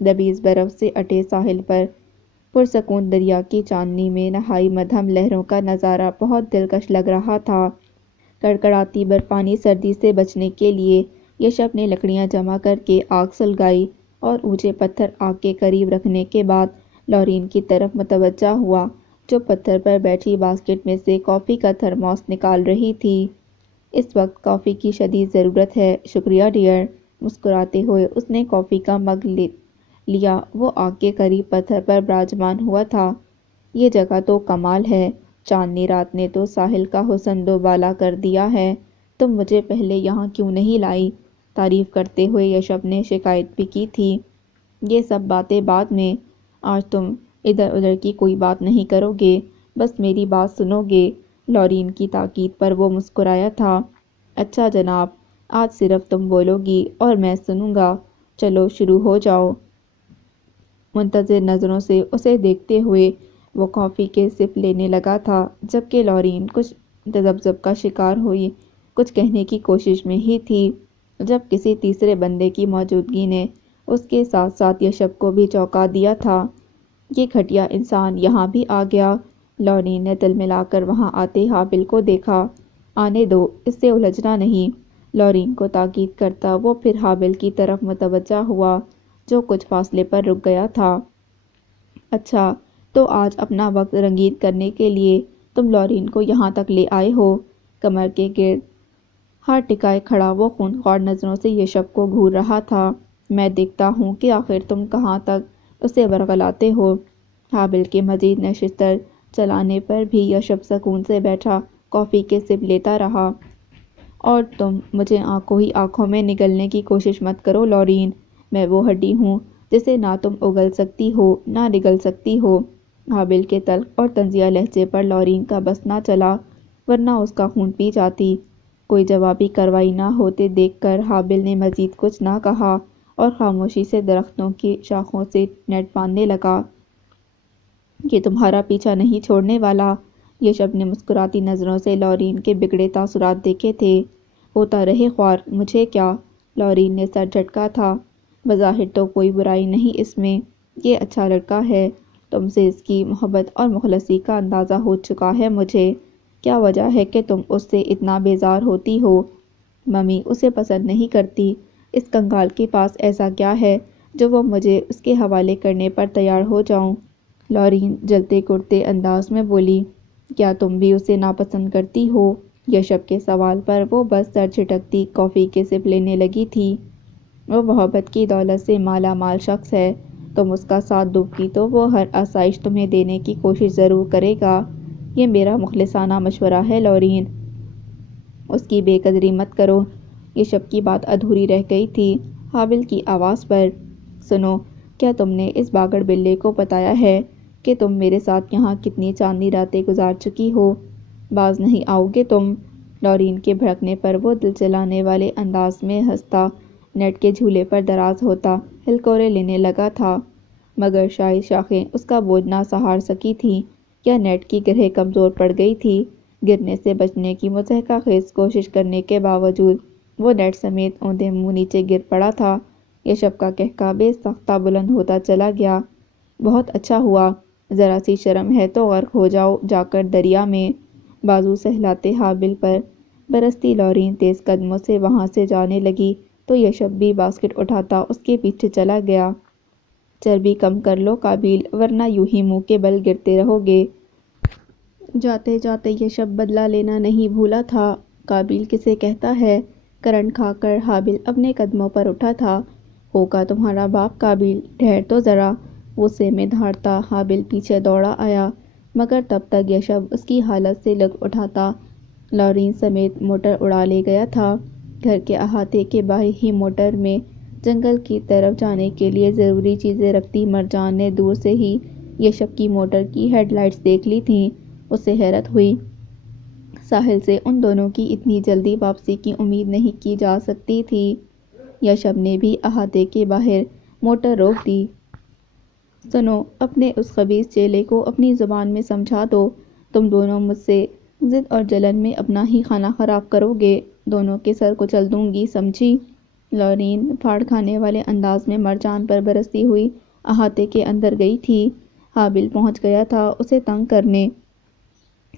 دبیز برف سے اٹے ساحل پر پرسکون دریا کی چاندنی میں نہائی مدھم لہروں کا نظارہ بہت دلکش لگ رہا تھا۔ کڑکڑاتی برفانی سردی سے بچنے کے لیے یشب نے لکڑیاں جمع کر کے آگ سلگائی اور اونچے پتھر آگ کے قریب رکھنے کے بعد لورین کی طرف متوجہ ہوا، جو پتھر پر بیٹھی باسکٹ میں سے کافی کا تھرموس نکال رہی تھی۔ اس وقت کافی کی شدید ضرورت ہے، شکریہ ڈیئر۔ مسکراتے ہوئے اس نے کافی کا مگ لیا۔ وہ آگ کے قریب پتھر پر براجمان ہوا تھا۔ یہ جگہ تو کمال ہے، چاندنی رات نے تو ساحل کا حسن دوبالا کر دیا ہے۔ تم مجھے پہلے یہاں کیوں نہیں لائی؟ تعریف کرتے ہوئے یشب نے شکایت بھی کی تھی۔ یہ سب باتیں بعد میں، آج تم ادھر ادھر کی کوئی بات نہیں کرو گے، بس میری بات سنو گے۔ لورین کی تاکید پر وہ مسکرایا تھا۔ اچھا جناب، آج صرف تم بولو گی اور میں سنوں گا۔ چلو شروع ہو جاؤ۔ منتظر نظروں سے اسے دیکھتے ہوئے وہ کافی کے سپ لینے لگا تھا، جبکہ لورین کچھ تذبذب کا شکار ہوئی کچھ کہنے کی کوشش میں ہی تھی، جب کسی تیسرے بندے کی موجودگی نے اس کے ساتھ ساتھ یشب کو بھی چونکا دیا تھا۔ یہ گھٹیا انسان یہاں بھی آ گیا۔ لورین نے تلملا کر وہاں آتے حابل کو دیکھا۔ آنے دو، اس سے الجھنا نہیں، لورین کو تاکید کرتا وہ پھر حابل کی طرف متوجہ ہوا، جو کچھ فاصلے پر رک گیا تھا۔ اچھا، تو آج اپنا وقت رنگین کرنے کے لیے تم لورین کو یہاں تک لے آئے ہو؟ کمر کے گرد ہاتھ ٹکائے کھڑا وہ خونخوار نظروں سے یشب کو گھور رہا تھا۔ میں دیکھتا ہوں کہ آخر تم کہاں تک اسے ورغلاتے ہو۔ حابل کے مزید نشستر چلانے پر بھی یشب سکون سے بیٹھا کافی کے سپ لیتا رہا۔ اور تم مجھے آنکھوں ہی آنکھوں میں نگلنے کی کوشش مت کرو لورین، میں وہ ہڈی ہوں جسے نہ تم اگل سکتی ہو نہ نگل سکتی ہو۔ حابل کے تلخ اور طنزیہ لہجے پر لورین کا بس نہ چلا، ورنہ اس کا خون پی جاتی۔ کوئی جوابی کارروائی نہ ہوتے دیکھ کر حابل نے مزید کچھ نہ کہا اور خاموشی سے درختوں کی شاخوں سے نیٹ باندھنے لگا۔ یہ تمہارا پیچھا نہیں چھوڑنے والا؟ یشب نے مسکراتی نظروں سے لورین کے بگڑے تاثرات دیکھے تھے۔ ہوتا رہے خوار، مجھے کیا؟ لورین نے سر جھٹکا تھا۔ بظاہر تو کوئی برائی نہیں اس میں، یہ اچھا لڑکا ہے، تم سے اس کی محبت اور مخلصی کا اندازہ ہو چکا ہے مجھے۔ کیا وجہ ہے کہ تم اس سے اتنا بیزار ہوتی ہو؟ ممی اسے پسند نہیں کرتی۔ اس کنگال کے پاس ایسا کیا ہے جو وہ مجھے اس کے حوالے کرنے پر تیار ہو جاؤں؟ لورین جلتے کڑتے انداز میں بولی۔ کیا تم بھی اسے ناپسند کرتی ہو؟ یشب کے سوال پر وہ بس سر جھٹکتی کافی کے سپ لینے لگی تھی۔ وہ محبت کی دولت سے مالا مال شخص ہے، تم اس کا ساتھ دو گی تو وہ ہر آسائش تمہیں دینے کی کوشش ضرور کرے گا۔ یہ میرا مخلصانہ مشورہ ہے لورین، اس کی بے قدری مت کرو۔ یشب کی بات ادھوری رہ گئی تھی حابل کی آواز پر۔ سنو، کیا تم نے اس باگڑ بلے کو بتایا ہے کہ تم میرے ساتھ یہاں کتنی چاندنی راتیں گزار چکی ہو؟ باز نہیں آؤ گے تم؟ لورین کے بھڑکنے پر وہ دل جلانے والے انداز میں ہنستا نیٹ کے جھولے پر دراز ہوتا ہلکورے لینے لگا تھا، مگر شاید شاخیں اس کا بوجھ نہ سہار سکی تھیں یا نیٹ کی گرہ کمزور پڑ گئی تھی۔ گرنے سے بچنے کی مضحکہ خیز کوشش کرنے کے باوجود وہ نیٹ سمیت اوندھے منہ نیچے گر پڑا تھا۔ یشب کا قہقہ بے ساختہ بلند ہوتا چلا گیا۔ بہت اچھا ہوا، ذرا سی شرم ہے تو غرق ہو جاؤ جا کر دریا میں۔ بازو سہلاتے حابل پر برستی لورین تیز قدموں سے وہاں سے جانے لگی تو یشب بھی باسکٹ اٹھاتا اس کے پیچھے چلا گیا۔ چربی کم کر لو قابیل، ورنہ یوں ہی منہ کے بل گرتے رہو گے۔ جاتے جاتے یشب بدلہ لینا نہیں بھولا تھا۔ قابیل کسے کہتا ہے؟ کرنٹ کھا کر حابل اپنے قدموں پر اٹھا تھا۔ ہوگا تمہارا باپ قابیل، ٹھہر تو ذرا۔ غصے میں دھاڑتا حابل پیچھے دوڑا آیا، مگر تب تک یشب اس کی حالت سے لطف اٹھاتا لورین سمیت موٹر اڑا لے گیا تھا۔ گھر کے احاطے کے باہر ہی موٹر میں جنگل کی طرف جانے کے لیے ضروری چیزیں رکھتی مرجان نے دور سے ہی یشب کی موٹر کی ہیڈ لائٹس دیکھ لی تھیں۔ اسے حیرت ہوئی، ساحل سے ان دونوں کی اتنی جلدی واپسی کی امید نہیں کی جا سکتی تھی۔ یشب نے بھی احاطے کے باہر موٹر روک دی۔ سنو، اپنے اس خبیث چیلے کو اپنی زبان میں سمجھا دو۔ تم دونوں مجھ سے ضد اور جلن میں اپنا ہی کھانا خراب کرو گے۔ دونوں کے سر کچل دوں گی، سمجھی؟ لورین پھاڑ کھانے والے انداز میں مرجان پر برستی ہوئی احاطے کے اندر گئی تھی۔ حابل پہنچ گیا تھا اسے تنگ کرنے۔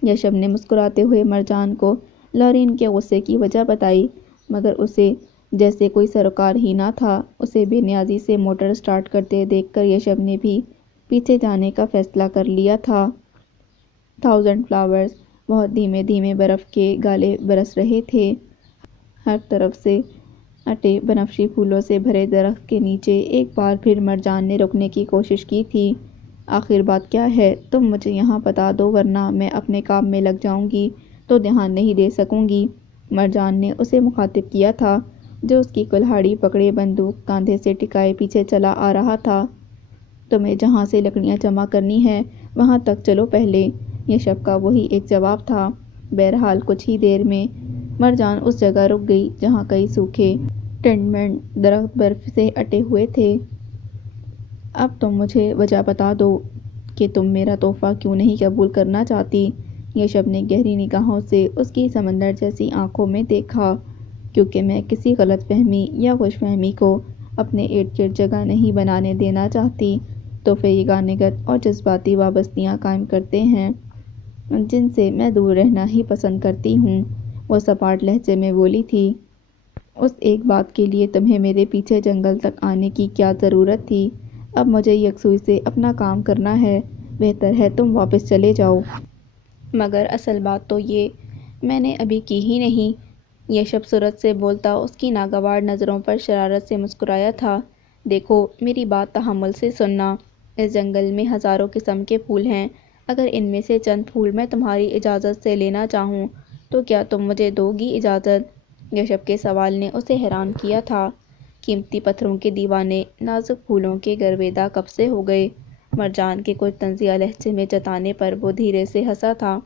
یشب نے مسکراتے ہوئے مرجان کو لورین کے غصے کی وجہ بتائی، مگر اسے جیسے کوئی سروکار ہی نہ تھا۔ اسے بے نیازی سے موٹر سٹارٹ کرتے دیکھ کر یشب نے بھی پیچھے جانے کا فیصلہ کر لیا تھا۔ تھاؤزنڈ فلاورز بہت دھیمے دھیمے برف کے گالے برس رہے تھے۔ ہر طرف سے اٹے بنفشی پھولوں سے بھرے درخت کے نیچے ایک بار پھر مرجان نے رکنے کی کوشش کی تھی۔ آخر بات کیا ہے؟ تم مجھے یہاں بتا دو، ورنہ میں اپنے کام میں لگ جاؤں گی تو دھیان نہیں دے سکوں گی۔ مرجان نے اسے مخاطب کیا تھا، جو اس کی کلہاڑی پکڑے بندوق کاندھے سے ٹکائے پیچھے چلا آ رہا تھا۔ تمہیں جہاں سے لکڑیاں جمع کرنی ہیں وہاں تک چلو پہلے۔ یشب کا وہی ایک جواب تھا۔ بہرحال کچھ ہی دیر میں مرجان اس جگہ رک گئی جہاں کئی سوکھے ٹینڈمنٹ درخت برف سے اٹے ہوئے تھے۔ اب تم مجھے وجہ بتا دو کہ تم میرا تحفہ کیوں نہیں قبول کرنا چاہتی۔ یشب نے گہری نگاہوں سے اس کی سمندر جیسی آنکھوں میں دیکھا۔ کیونکہ میں کسی غلط فہمی یا خوش فہمی کو اپنے ارد گرد جگہ نہیں بنانے دینا چاہتی۔ تحفے یگانگت اور جذباتی وابستگیاں قائم کرتے ہیں جن سے میں دور رہنا ہی پسند کرتی ہوں، وہ سپاٹ لہجے میں بولی تھی۔ اس ایک بات کے لیے تمہیں میرے پیچھے جنگل تک آنے کی کیا ضرورت تھی؟ اب مجھے یکسوئی سے اپنا کام کرنا ہے، بہتر ہے تم واپس چلے جاؤ۔ مگر اصل بات تو یہ میں نے ابھی کی ہی نہیں۔ یشب سرعت سے بولتا اس کی ناگوار نظروں پر شرارت سے مسکرایا تھا۔ دیکھو، میری بات تحمل سے سننا۔ اس جنگل میں ہزاروں قسم کے پھول ہیں۔ اگر ان میں سے چند پھول میں تمہاری اجازت سے لینا چاہوں تو کیا تم مجھے دو گی اجازت؟ یشب کے سوال نے اسے حیران کیا تھا۔ قیمتی پتھروں کے دیوانے نازک پھولوں کے گرویدہ کب سے ہو گئے؟ مرجان کے کچھ طنزیہ لہجے میں جتانے پر وہ دھیرے سے ہنسا تھا۔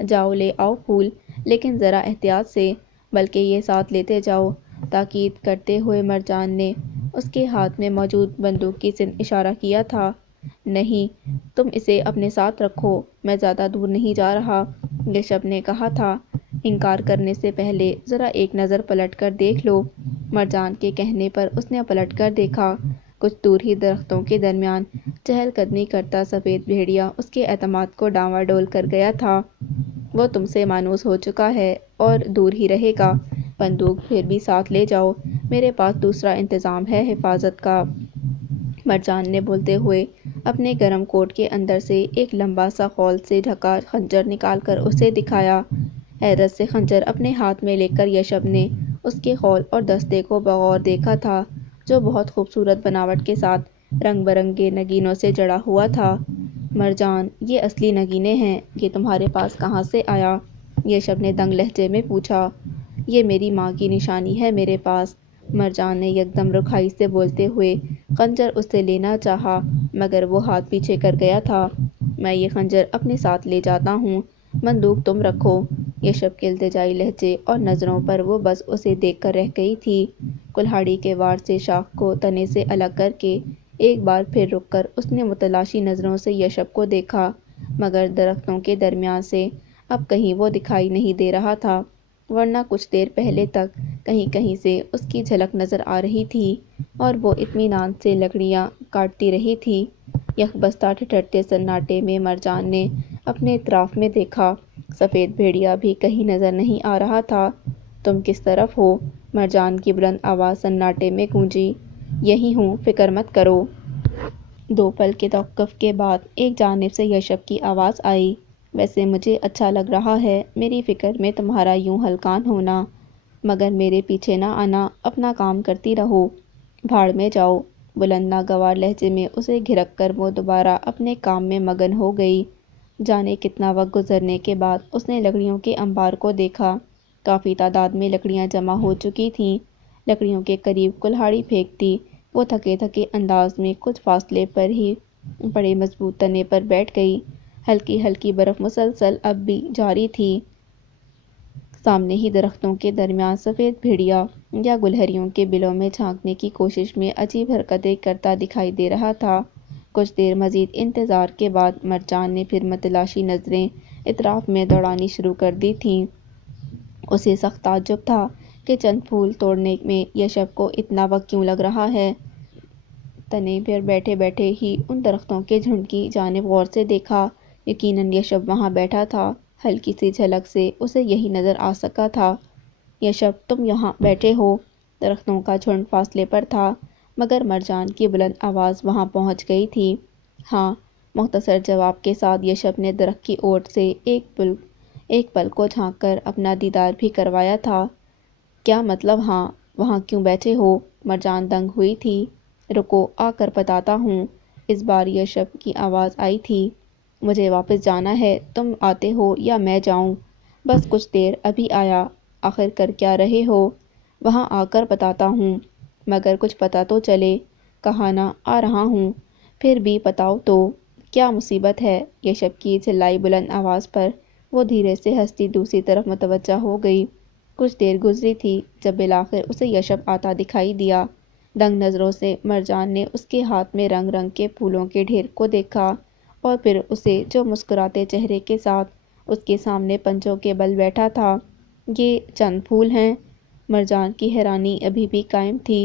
جاؤ لے آؤ پھول، لیکن ذرا احتیاط سے، بلکہ یہ ساتھ لیتے جاؤ۔ تاکید کرتے ہوئے مرجان نے اس کے ہاتھ میں موجود بندوق کی سمت اشارہ کیا تھا۔ نہیں، تم اسے اپنے ساتھ رکھو، میں زیادہ دور نہیں جا رہا، یشب نے کہا تھا۔ انکار کرنے سے پہلے ذرا ایک نظر پلٹ کر دیکھ لو۔ مرجان کے کہنے پر اس نے پلٹ کر دیکھا۔ کچھ دور ہی درختوں کے درمیان چہل قدمی کرتا سفید بھیڑیا اس کے اعتماد کو ڈاواڈول کر گیا تھا۔ وہ تم سے مانوس ہو چکا ہے اور دور ہی رہے گا۔ بندوق پھر بھی ساتھ لے جاؤ، میرے پاس دوسرا انتظام ہے حفاظت کا۔ مرجان نے بولتے ہوئے اپنے گرم کوٹ کے اندر سے ایک لمبا سا خول سے ڈھکا خنجر نکال کر اسے دکھایا۔ حیرت سے خنجر اپنے ہاتھ میں لے کر یشب نے اس کے خول اور دستے کو بغور دیکھا تھا، جو بہت خوبصورت بناوٹ کے ساتھ رنگ برنگے نگینوں سے جڑا ہوا تھا۔ مرجان، یہ اصلی نگینے ہیں، یہ تمہارے پاس کہاں سے آیا؟ یشب نے دنگ لہجے میں پوچھا۔ یہ میری ماں کی نشانی ہے میرے پاس۔ مرجان نے یکدم رکھائی سے بولتے ہوئے خنجر اس سے لینا چاہا، مگر وہ ہاتھ پیچھے کر گیا تھا۔ میں یہ خنجر اپنے ساتھ لے جاتا ہوں، بندوق تم رکھو۔ یشب کے التجائی لہجے اور نظروں پر وہ بس اسے دیکھ کر رہ گئی تھی۔ کلہاڑی کے وار سے شاخ کو تنے سے الگ کر کے ایک بار پھر رک کر اس نے متلاشی نظروں سے یشب کو دیکھا، مگر درختوں کے درمیان سے اب کہیں وہ دکھائی نہیں دے رہا تھا، ورنہ کچھ دیر پہلے تک کہیں کہیں سے اس کی جھلک نظر آ رہی تھی اور وہ اطمینان سے لکڑیاں کاٹتی رہی تھی۔ یک بستہ ٹھٹھرتے سناٹے میں مرجان نے اپنے اطراف میں دیکھا۔ سفید بھیڑیا بھی کہیں نظر نہیں آ رہا تھا۔ تم کس طرف ہو؟ مرجان کی بلند آواز سناٹے میں گونجی۔ یہیں ہوں، فکر مت کرو۔ دو پل کے توقف کے بعد ایک جانب سے یشب کی آواز آئی۔ ویسے مجھے اچھا لگ رہا ہے میری فکر میں تمہارا یوں ہلکان ہونا، مگر میرے پیچھے نہ آنا، اپنا کام کرتی رہو۔ بھاڑ میں جاؤ۔ بلند ناگوار لہجے میں اسے گھرک کر وہ دوبارہ اپنے کام میں مگن ہو گئی۔ جانے کتنا وقت گزرنے کے بعد اس نے لکڑیوں کے انبار کو دیکھا۔ کافی تعداد میں لکڑیاں جمع ہو چکی تھیں۔ لکڑیوں کے قریب کلہاڑی پھینکتی وہ تھکے تھکے انداز میں کچھ فاصلے پر ہی بڑے مضبوط تنے پر بیٹھ گئی۔ ہلکی ہلکی برف مسلسل اب بھی جاری تھی۔ سامنے ہی درختوں کے درمیان سفید بھیڑیا یا گلہریوں کے بلوں میں جھانکنے کی کوشش میں عجیب حرکتیں کرتا دکھائی دے رہا تھا۔ کچھ دیر مزید انتظار کے بعد مرجان نے پھر متلاشی نظریں اطراف میں دوڑانی شروع کر دی تھیں۔ اسے سخت تعجب تھا کہ چند پھول توڑنے میں یشب کو اتنا وقت کیوں لگ رہا ہے۔ تنے پر بیٹھے بیٹھے ہی ان درختوں کے جھنڈ کی جانب غور سے دیکھا۔ یقیناً یشب وہاں بیٹھا تھا۔ ہلکی سی جھلک سے اسے یہی نظر آ سکا تھا۔ یشب، تم یہاں بیٹھے ہو؟ درختوں کا جھنڈ فاصلے پر تھا، مگر مرجان کی بلند آواز وہاں پہنچ گئی تھی۔ ہاں، مختصر جواب کے ساتھ یشب نے درخت کی اوٹ سے ایک پل کو جھانک کر اپنا دیدار بھی کروایا تھا۔ کیا مطلب ہاں؟ وہاں کیوں بیٹھے ہو؟ مرجان دنگ ہوئی تھی۔ رکو، آ کر بتاتا ہوں۔ اس بار یشب کی آواز آئی تھی۔ مجھے واپس جانا ہے، تم آتے ہو یا میں جاؤں؟ بس کچھ دیر، ابھی آیا۔ آخر کر کیا رہے ہو؟ وہاں آ کر بتاتا ہوں، مگر کچھ پتہ تو چلے۔ کہا نہ آ رہا ہوں۔ پھر بھی بتاؤ تو، کیا مصیبت ہے؟ یشب کی چلائی بلند آواز پر وہ دھیرے سے ہنستی دوسری طرف متوجہ ہو گئی۔ کچھ دیر گزری تھی، جب بالآخر اسے یشب آتا دکھائی دیا۔ دنگ نظروں سے مرجان نے اس کے ہاتھ میں رنگ رنگ کے پھولوں کے ڈھیر کو دیکھا، اور پھر اسے، جو مسکراتے چہرے کے ساتھ اس کے سامنے پنجوں کے بل بیٹھا تھا۔ یہ چند پھول ہیں؟ مرجان کی حیرانی ابھی بھی قائم تھی۔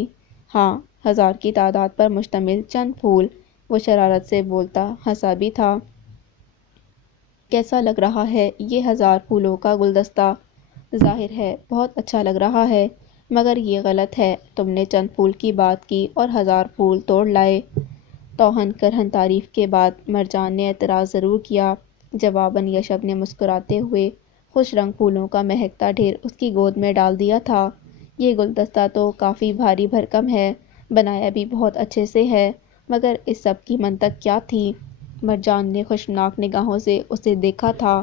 ہاں، 1000 کی تعداد پر مشتمل چند پھول، وہ شرارت سے بولتا ہنسا بھی تھا۔ کیسا لگ رہا ہے یہ 1000 پھولوں کا گلدستہ؟ ظاہر ہے بہت اچھا لگ رہا ہے، مگر یہ غلط ہے۔ تم نے چند پھول کی بات کی اور 1000 پھول توڑ لائے۔ توہن کرہن تعریف کے بعد مرجان نے اعتراض ضرور کیا۔ جواباً یشب نے مسکراتے ہوئے خوش رنگ پھولوں کا مہکتا ڈھیر اس کی گود میں ڈال دیا تھا۔ یہ گلدستہ تو کافی بھاری بھرکم ہے، بنایا بھی بہت اچھے سے ہے، مگر اس سب کی منطق کیا تھی؟ مرجان نے خشمناک نگاہوں سے اسے دیکھا تھا۔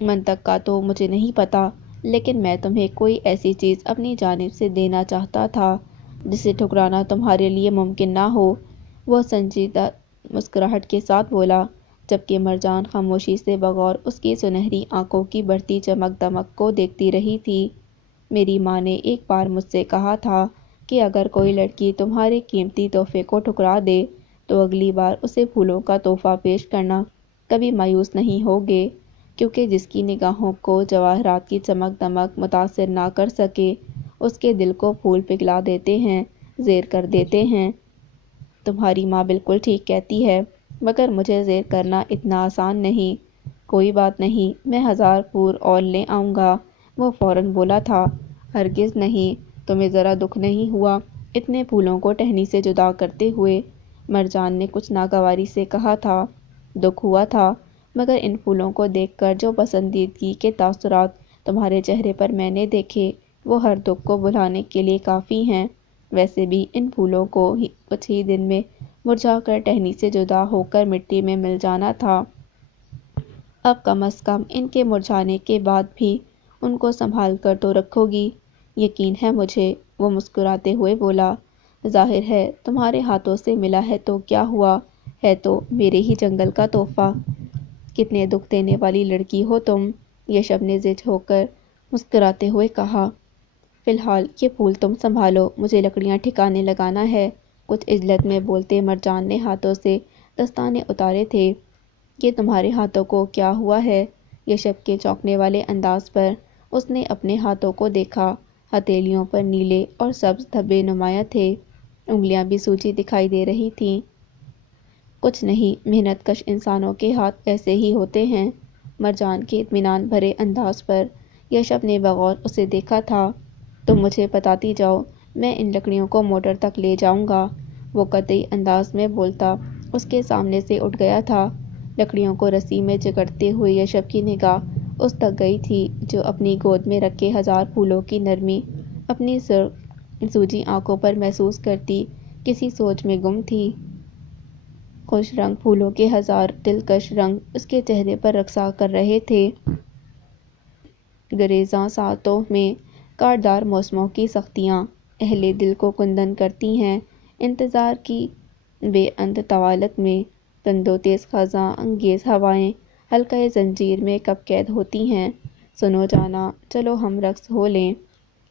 منطق کا تو مجھے نہیں پتا، لیکن میں تمہیں کوئی ایسی چیز اپنی جانب سے دینا چاہتا تھا جسے ٹھکرانا تمہارے لیے ممکن نہ ہو۔ وہ سنجیدہ مسکراہٹ کے ساتھ بولا، جبکہ مرجان خاموشی سے بغور اس کی سنہری آنکھوں کی بڑھتی چمک دمک کو دیکھتی رہی تھی۔ میری ماں نے ایک بار مجھ سے کہا تھا کہ اگر کوئی لڑکی تمہارے قیمتی تحفے کو ٹھکرا دے تو اگلی بار اسے پھولوں کا تحفہ پیش کرنا کبھی مایوس نہیں ہوگے، کیونکہ جس کی نگاہوں کو جواہرات کی چمک دمک متاثر نہ کر سکے، اس کے دل کو پھول پگھلا دیتے ہیں، زیر کر دیتے ہیں۔ تمہاری ماں بالکل ٹھیک کہتی ہے، مگر مجھے زیر کرنا اتنا آسان نہیں۔ کوئی بات نہیں، میں 1000 پھول اور لے آؤں گا، وہ فوراً بولا تھا۔ ہرگز نہیں، تمہیں ذرا دکھ نہیں ہوا اتنے پھولوں کو ٹہنی سے جدا کرتے ہوئے؟ مرجان نے کچھ ناگواری سے کہا تھا۔ دکھ ہوا تھا، مگر ان پھولوں کو دیکھ کر جو پسندیدگی کے تاثرات تمہارے چہرے پر میں نے دیکھے، وہ ہر دکھ کو بھلانے کے لیے کافی ہیں۔ ویسے بھی ان پھولوں کو کچھ ہی دن میں مرجھا کر ٹہنی سے جدا ہو کر مٹی میں مل جانا تھا۔ اب کم از کم ان کے مرجھانے کے بعد بھی ان کو سنبھال کر تو رکھو گی۔ یقین ہے مجھے، وہ مسکراتے ہوئے بولا۔ ظاہر ہے، تمہارے ہاتھوں سے ملا ہے تو کیا ہوا، ہے تو میرے ہی جنگل کا تحفہ۔ کتنے دکھ دینے والی لڑکی ہو تم، یشب نے ضد ہو کر مسکراتے ہوئے کہا۔ فی الحال یہ پھول تم سنبھالو، مجھے لکڑیاں ٹھکانے لگانا ہے۔ کچھ عجلت میں بولتے مرجان نے ہاتھوں سے دستانے اتارے تھے۔ یہ تمہارے ہاتھوں کو کیا ہوا ہے؟ یشب کے چونکنے والے انداز پر اس نے اپنے ہاتھوں کو دیکھا۔ ہتھیلیوں پر نیلے اور سبز دھبے نمایاں تھے، انگلیاں بھی سوجی دکھائی دے رہی تھیں۔ کچھ نہیں، محنت کش انسانوں کے ہاتھ ایسے ہی ہوتے ہیں۔ مرجان کے اطمینان بھرے انداز پر یشب نے بغور اسے دیکھا تھا۔ تم مجھے بتاتی جاؤ، میں ان لکڑیوں کو موٹر تک لے جاؤں گا، وہ قطعی انداز میں بولتا اس کے سامنے سے اٹھ گیا تھا۔ لکڑیوں کو رسی میں جکڑتے ہوئے یشب کی نگاہ اس تک گئی تھی جو اپنی گود میں رکھے 1000 پھولوں کی نرمی اپنی سوجی آنکھوں پر محسوس کرتی کسی سوچ میں گم تھی۔ خوش رنگ پھولوں کے 1000 دلکش رنگ اس کے چہرے پر رقصا کر رہے تھے۔ گریزاں ساعتوں میں کاٹدار موسموں کی سختیاں اہل دل کو کندن کرتی ہیں۔ انتظار کی بے اند طوالت میں تند و تیز خزاں انگیز ہوائیں حلقۂ زنجیر میں کب قید ہوتی ہیں۔ سنو جانا، چلو ہم رقص ہو لیں۔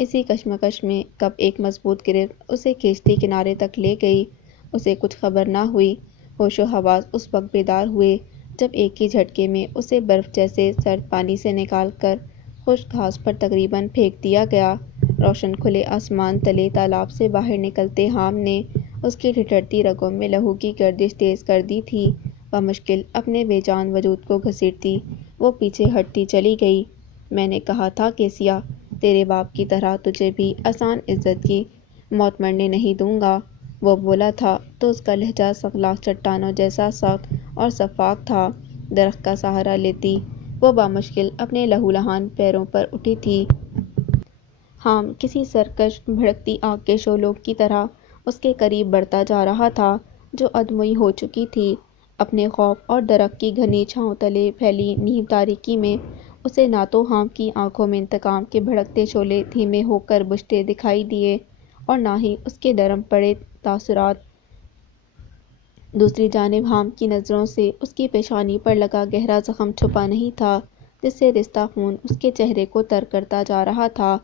اسی کشمکش میں کب ایک مضبوط گرفت اسے کشتی کنارے تک لے گئی۔ اسے کچھ خبر نہ ہوئی۔ ہوش و حواس اس وقت بیدار ہوئے جب ایک ہی جھٹکے میں اسے برف جیسے سرد پانی سے نکال کر خشک گھاس پر تقریباً پھینک دیا گیا۔ روشن کھلے آسمان تلے تالاب سے باہر نکلتے حام نے اس کی ٹھٹھرتی رگوں میں لہو کی گردش تیز کر دی تھی۔ بمشکل اپنے بے جان وجود کو گھسیٹتی وہ پیچھے ہٹتی چلی گئی۔ میں نے کہا تھا کیسیا، تیرے باپ کی طرح تجھے بھی آسان عزت کی موت مرنے نہیں دوں گا۔ وہ بولا تھا تو اس کا لہجہ سغلاق چٹانوں جیسا سخت اور شفاف تھا۔ درخت کا سہارا لیتی وہ بامشکل اپنے لہولہان پیروں پر اٹھی تھی۔ حام کسی سرکش بھڑکتی آگ کے شعلوں کی طرح اس کے قریب بڑھتا جا رہا تھا جو ادموئی ہو چکی تھی۔ اپنے خوف اور درخت کی گھنی چھاؤں تلے پھیلی نیم تاریکی میں اسے نہ تو حام کی آنکھوں میں انتقام کے بھڑکتے شعلے دھیمے ہو کر بجھتے دکھائی دیے اور نہ ہی اس کے نرم پڑے تاثرات۔ دوسری جانب حام کی نظروں سے اس کی پیشانی پر لگا گہرا زخم چھپا نہیں تھا جس سے رستا خون اس کے چہرے کو تر کرتا جا رہا تھا۔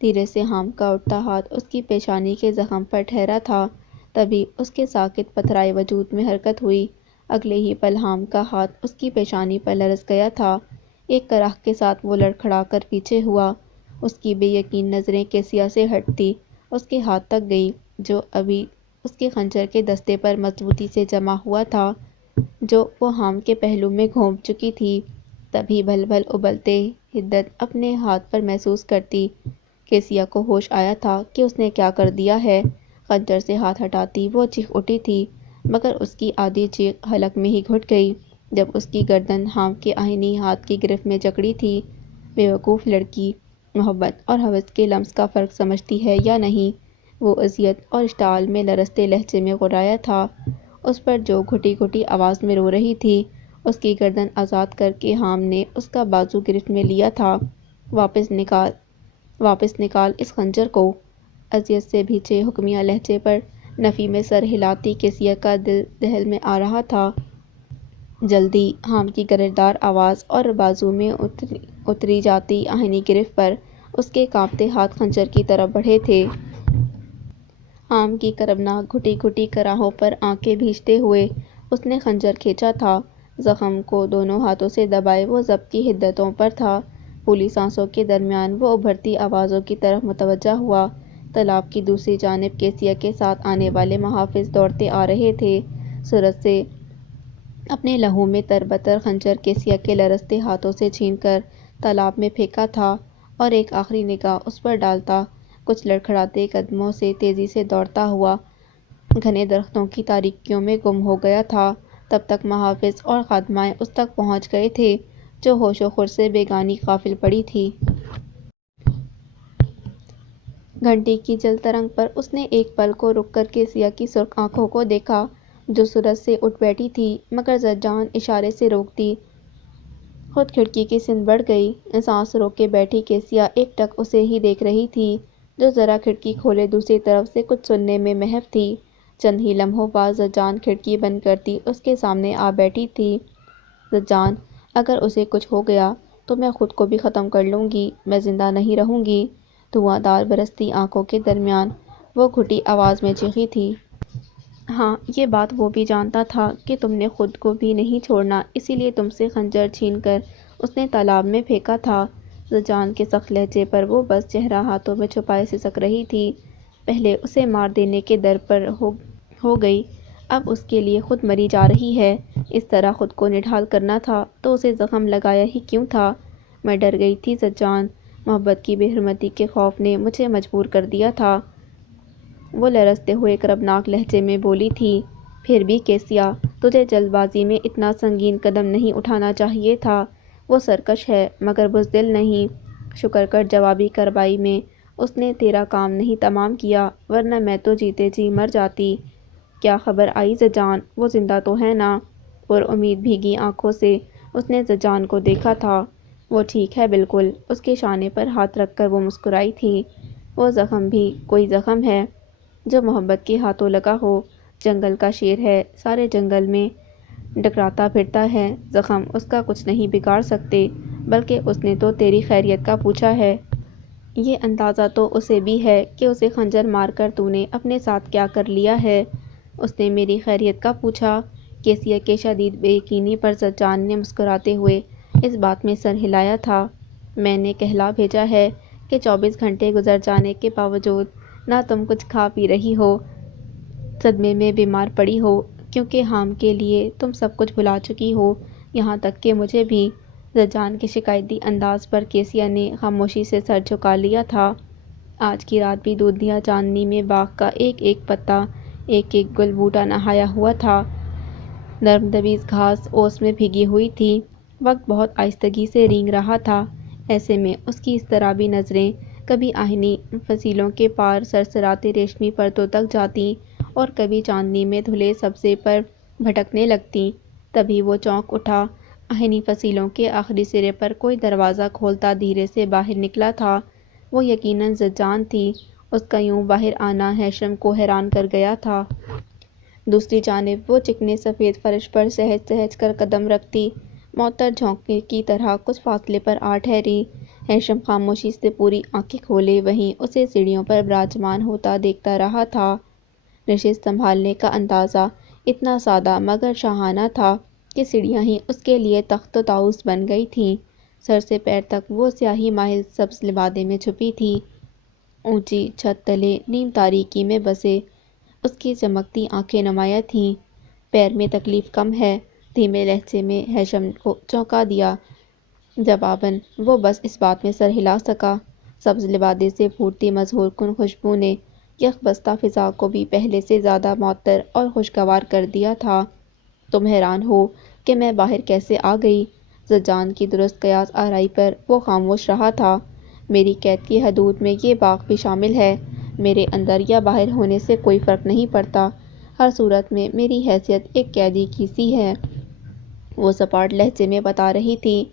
دھیرے سے حام کا اٹھتا ہاتھ اس کی پیشانی کے زخم پر ٹھہرا تھا، تبھی اس کے ساکت پتھرائے وجود میں حرکت ہوئی۔ اگلے ہی پل حام کا ہاتھ اس کی پیشانی پر لرز گیا تھا۔ ایک کراہ کے ساتھ وہ لڑکھڑا کر پیچھے ہوا۔ اس کی بے یقین نظریں کیسیا سے ہٹتی اس کے ہاتھ تک گئی جو ابھی اس کے خنجر کے دستے پر مضبوطی سے جما ہوا تھا جو وہ حام کے پہلو میں گھونپ چکی تھی۔ تبھی بھل بھل ابلتے حدت اپنے ہاتھ پر محسوس کرتی کیسیا کو ہوش آیا تھا کہ اس نے کیا کر دیا ہے۔ خنجر سے ہاتھ ہٹاتی وہ چیخ اٹھی تھی مگر اس کی آدھی چیخ حلق میں ہی گھٹ گئی جب اس کی گردن حام کے آہنی ہاتھ کی گرفت میں جکڑی تھی۔ بے وقوف لڑکی، محبت اور ہوس کے لمس کا فرق سمجھتی ہے یا نہیں؟ وہ اذیت اور اشتعال میں لرزتے لہجے میں غرایا تھا اس پر جو گھٹی گھٹی آواز میں رو رہی تھی۔ اس کی گردن آزاد کر کے حام نے اس کا بازو گرفت میں لیا تھا۔ واپس نکال اس خنجر کو۔ اذیت سے بھیجے حکمیہ لہجے پر نفی میں سر ہلاتی کیسیا کا دل دہل میں آ رہا تھا۔ جلدی! حام کی گرجدار آواز اور بازو میں اتری جاتی آہنی گرفت پر اس کے کانپتے ہاتھ خنجر کی طرف بڑھے تھے۔ حام کی کربناک گھٹی گھٹی کراہوں پر آنکھیں بھیجتے ہوئے اس نے خنجر کھینچا تھا۔ زخم کو دونوں ہاتھوں سے دبائے وہ ضبط کی حدتوں پر تھا۔ پھولی سانسوں کے درمیان وہ ابھرتی آوازوں کی طرف متوجہ ہوا۔ تالاب کی دوسری جانب کیسیا کے ساتھ آنے والے محافظ دوڑتے آ رہے تھے۔ سرعت سے اپنے لہو میں تربتر خنجر کیسیا کے لرزتے ہاتھوں سے چھین کر تالاب میں پھینکا تھا اور ایک آخری نگاہ اس پر ڈالتا کچھ لڑکھڑاتے قدموں سے تیزی سے دوڑتا ہوا گھنے درختوں کی تاریکیوں میں گم ہو گیا تھا۔ تب تک محافظ اور خادمائیں اس تک پہنچ گئے تھے جو ہوش و خور سے بیگانی غافل پڑی تھی۔ گھنٹی کی جل ترنگ پر اس نے ایک پل کو رک کر کیسیا کی سرخ آنکھوں کو دیکھا جو سرعت سے اٹھ بیٹھی تھی مگر زجان اشارے سے روک دی۔ خود کھڑکی کی سمت بڑھ گئی۔ سانس روکے بیٹھی کیسیا ایک ٹک اسے ہی دیکھ رہی تھی جو ذرا کھڑکی کھولے دوسری طرف سے کچھ سننے میں محو تھی۔ چند ہی لمحوں بعد زجان کھڑکی بند کرتی اس کے سامنے آ بیٹھی تھی۔ زجان، اگر اسے کچھ ہو گیا تو میں خود کو بھی ختم کر لوں گی، میں زندہ نہیں رہوں گی۔ دھواں دار برستی آنکھوں کے درمیان وہ گھٹی آواز میں چیخی تھی۔ ہاں، یہ بات وہ بھی جانتا تھا کہ تم نے خود کو بھی نہیں چھوڑنا، اسی لیے تم سے خنجر چھین کر اس نے تالاب میں پھینکا تھا۔ زجان کے سخت لہجے پر وہ بس چہرہ ہاتھوں میں چھپائے سسک رہی تھی۔ پہلے اسے مار دینے کے در پر ہو گئی، اب اس کے لیے خود مری جا رہی ہے۔ اس طرح خود کو نڈھال کرنا تھا تو اسے زخم لگایا ہی کیوں تھا؟ میں ڈر گئی تھی زجان، محبت کی بے حرمتی کے خوف نے مجھے مجبور کر دیا تھا۔ وہ لرزتے ہوئے کربناک لہجے میں بولی تھی۔ پھر بھی کیسیا، تجھے جلد بازی میں اتنا سنگین قدم نہیں اٹھانا چاہیے تھا۔ وہ سرکش ہے مگر بزدل نہیں۔ شکر کر جوابی کارروائی میں اس نے تیرا کام نہیں تمام کیا ورنہ میں تو جیتے جی مر جاتی۔ کیا خبر آئی زجان، وہ زندہ تو ہے نا؟ پر امید بھیگی آنکھوں سے اس نے زجان کو دیکھا تھا۔ وہ ٹھیک ہے بالکل۔ اس کے شانے پر ہاتھ رکھ کر وہ مسکرائی تھی۔ وہ زخم بھی کوئی زخم ہے جو محبت کے ہاتھوں لگا ہو۔ جنگل کا شیر ہے، سارے جنگل میں ڈکراتا پھرتا ہے، زخم اس کا کچھ نہیں بگاڑ سکتے، بلکہ اس نے تو تیری خیریت کا پوچھا ہے۔ یہ اندازہ تو اسے بھی ہے کہ اسے خنجر مار کر تو نے اپنے ساتھ کیا کر لیا ہے۔ اس نے میری خیریت کا پوچھا۔ کیسیہ کے شدید بے یقینی پر زجان نے مسکراتے ہوئے اس بات میں سر ہلایا تھا۔ میں نے کہلا بھیجا ہے کہ 24 گھنٹے گزر جانے کے باوجود نہ تم کچھ کھا پی رہی ہو، صدمے میں بیمار پڑی ہو، کیونکہ حام کے لیے تم سب کچھ بھلا چکی ہو، یہاں تک کہ مجھے بھی۔ زجان کے شکایتی انداز پر کیسیہ نے خاموشی سے سر جھکا لیا تھا۔ آج کی رات بھی دودھیا چاندنی میں باغ کا ایک ایک پتا، ایک ایک گل بوٹا نہایا ہوا تھا۔ نرم دبیز گھاس اوس میں بھیگی ہوئی تھی۔ وقت بہت آہستگی سے رینگ رہا تھا۔ ایسے میں اس کی اضطرابی نظریں کبھی آہنی فصیلوں کے پار سرسراتے ریشمی پردوں تک جاتیں اور کبھی چاندنی میں دھلے سبزے پر بھٹکنے لگتیں۔ تبھی وہ چونک اٹھا۔ آہنی فصیلوں کے آخری سرے پر کوئی دروازہ کھولتا دھیرے سے باہر نکلا تھا۔ وہ یقیناً زجان تھی۔ اس کا یوں باہر آنا ہیثم کو حیران کر گیا تھا۔ دوسری جانب وہ چکنے سفید فرش پر سہج سہج کر قدم رکھتی، معطر جھونکے کی طرح کچھ فاصلے پر آ ٹھہری۔ ہیثم خاموشی سے پوری آنکھیں کھولے وہیں اسے سیڑھیوں پر براجمان ہوتا دیکھتا رہا تھا۔ نشست سنبھالنے کا اندازہ اتنا سادہ مگر شاہانہ تھا کہ سیڑھیاں ہی اس کے لیے تخت و طاؤس بن گئی تھیں۔ سر سے پیر تک وہ سیاہی مائل سبز لبادے میں چھپی تھی۔ اونچی چھت تلے نیم تاریکی میں بسے اس کی چمکتی آنکھیں نمایاں تھیں۔ پیر میں تکلیف کم ہے؟ دھیمے لہجے میں ہیثم کو چونکا دیا۔ جواباً وہ بس اس بات میں سر ہلا سکا۔ سبز لبادے سے پھوٹتی مظہور کن خوشبو نے یک بستہ فضا کو بھی پہلے سے زیادہ معطر اور خوشگوار کر دیا تھا۔ تم حیران ہو کہ میں باہر کیسے آ گئی؟ زجان کی درست قیاس آرائی پر وہ خاموش رہا تھا۔ میری قید کی حدود میں یہ باغ بھی شامل ہے۔ میرے اندر یا باہر ہونے سے کوئی فرق نہیں پڑتا۔ ہر صورت میں میری حیثیت ایک قیدی کی سی ہے۔ وہ سپاٹ لہجے میں بتا رہی تھی۔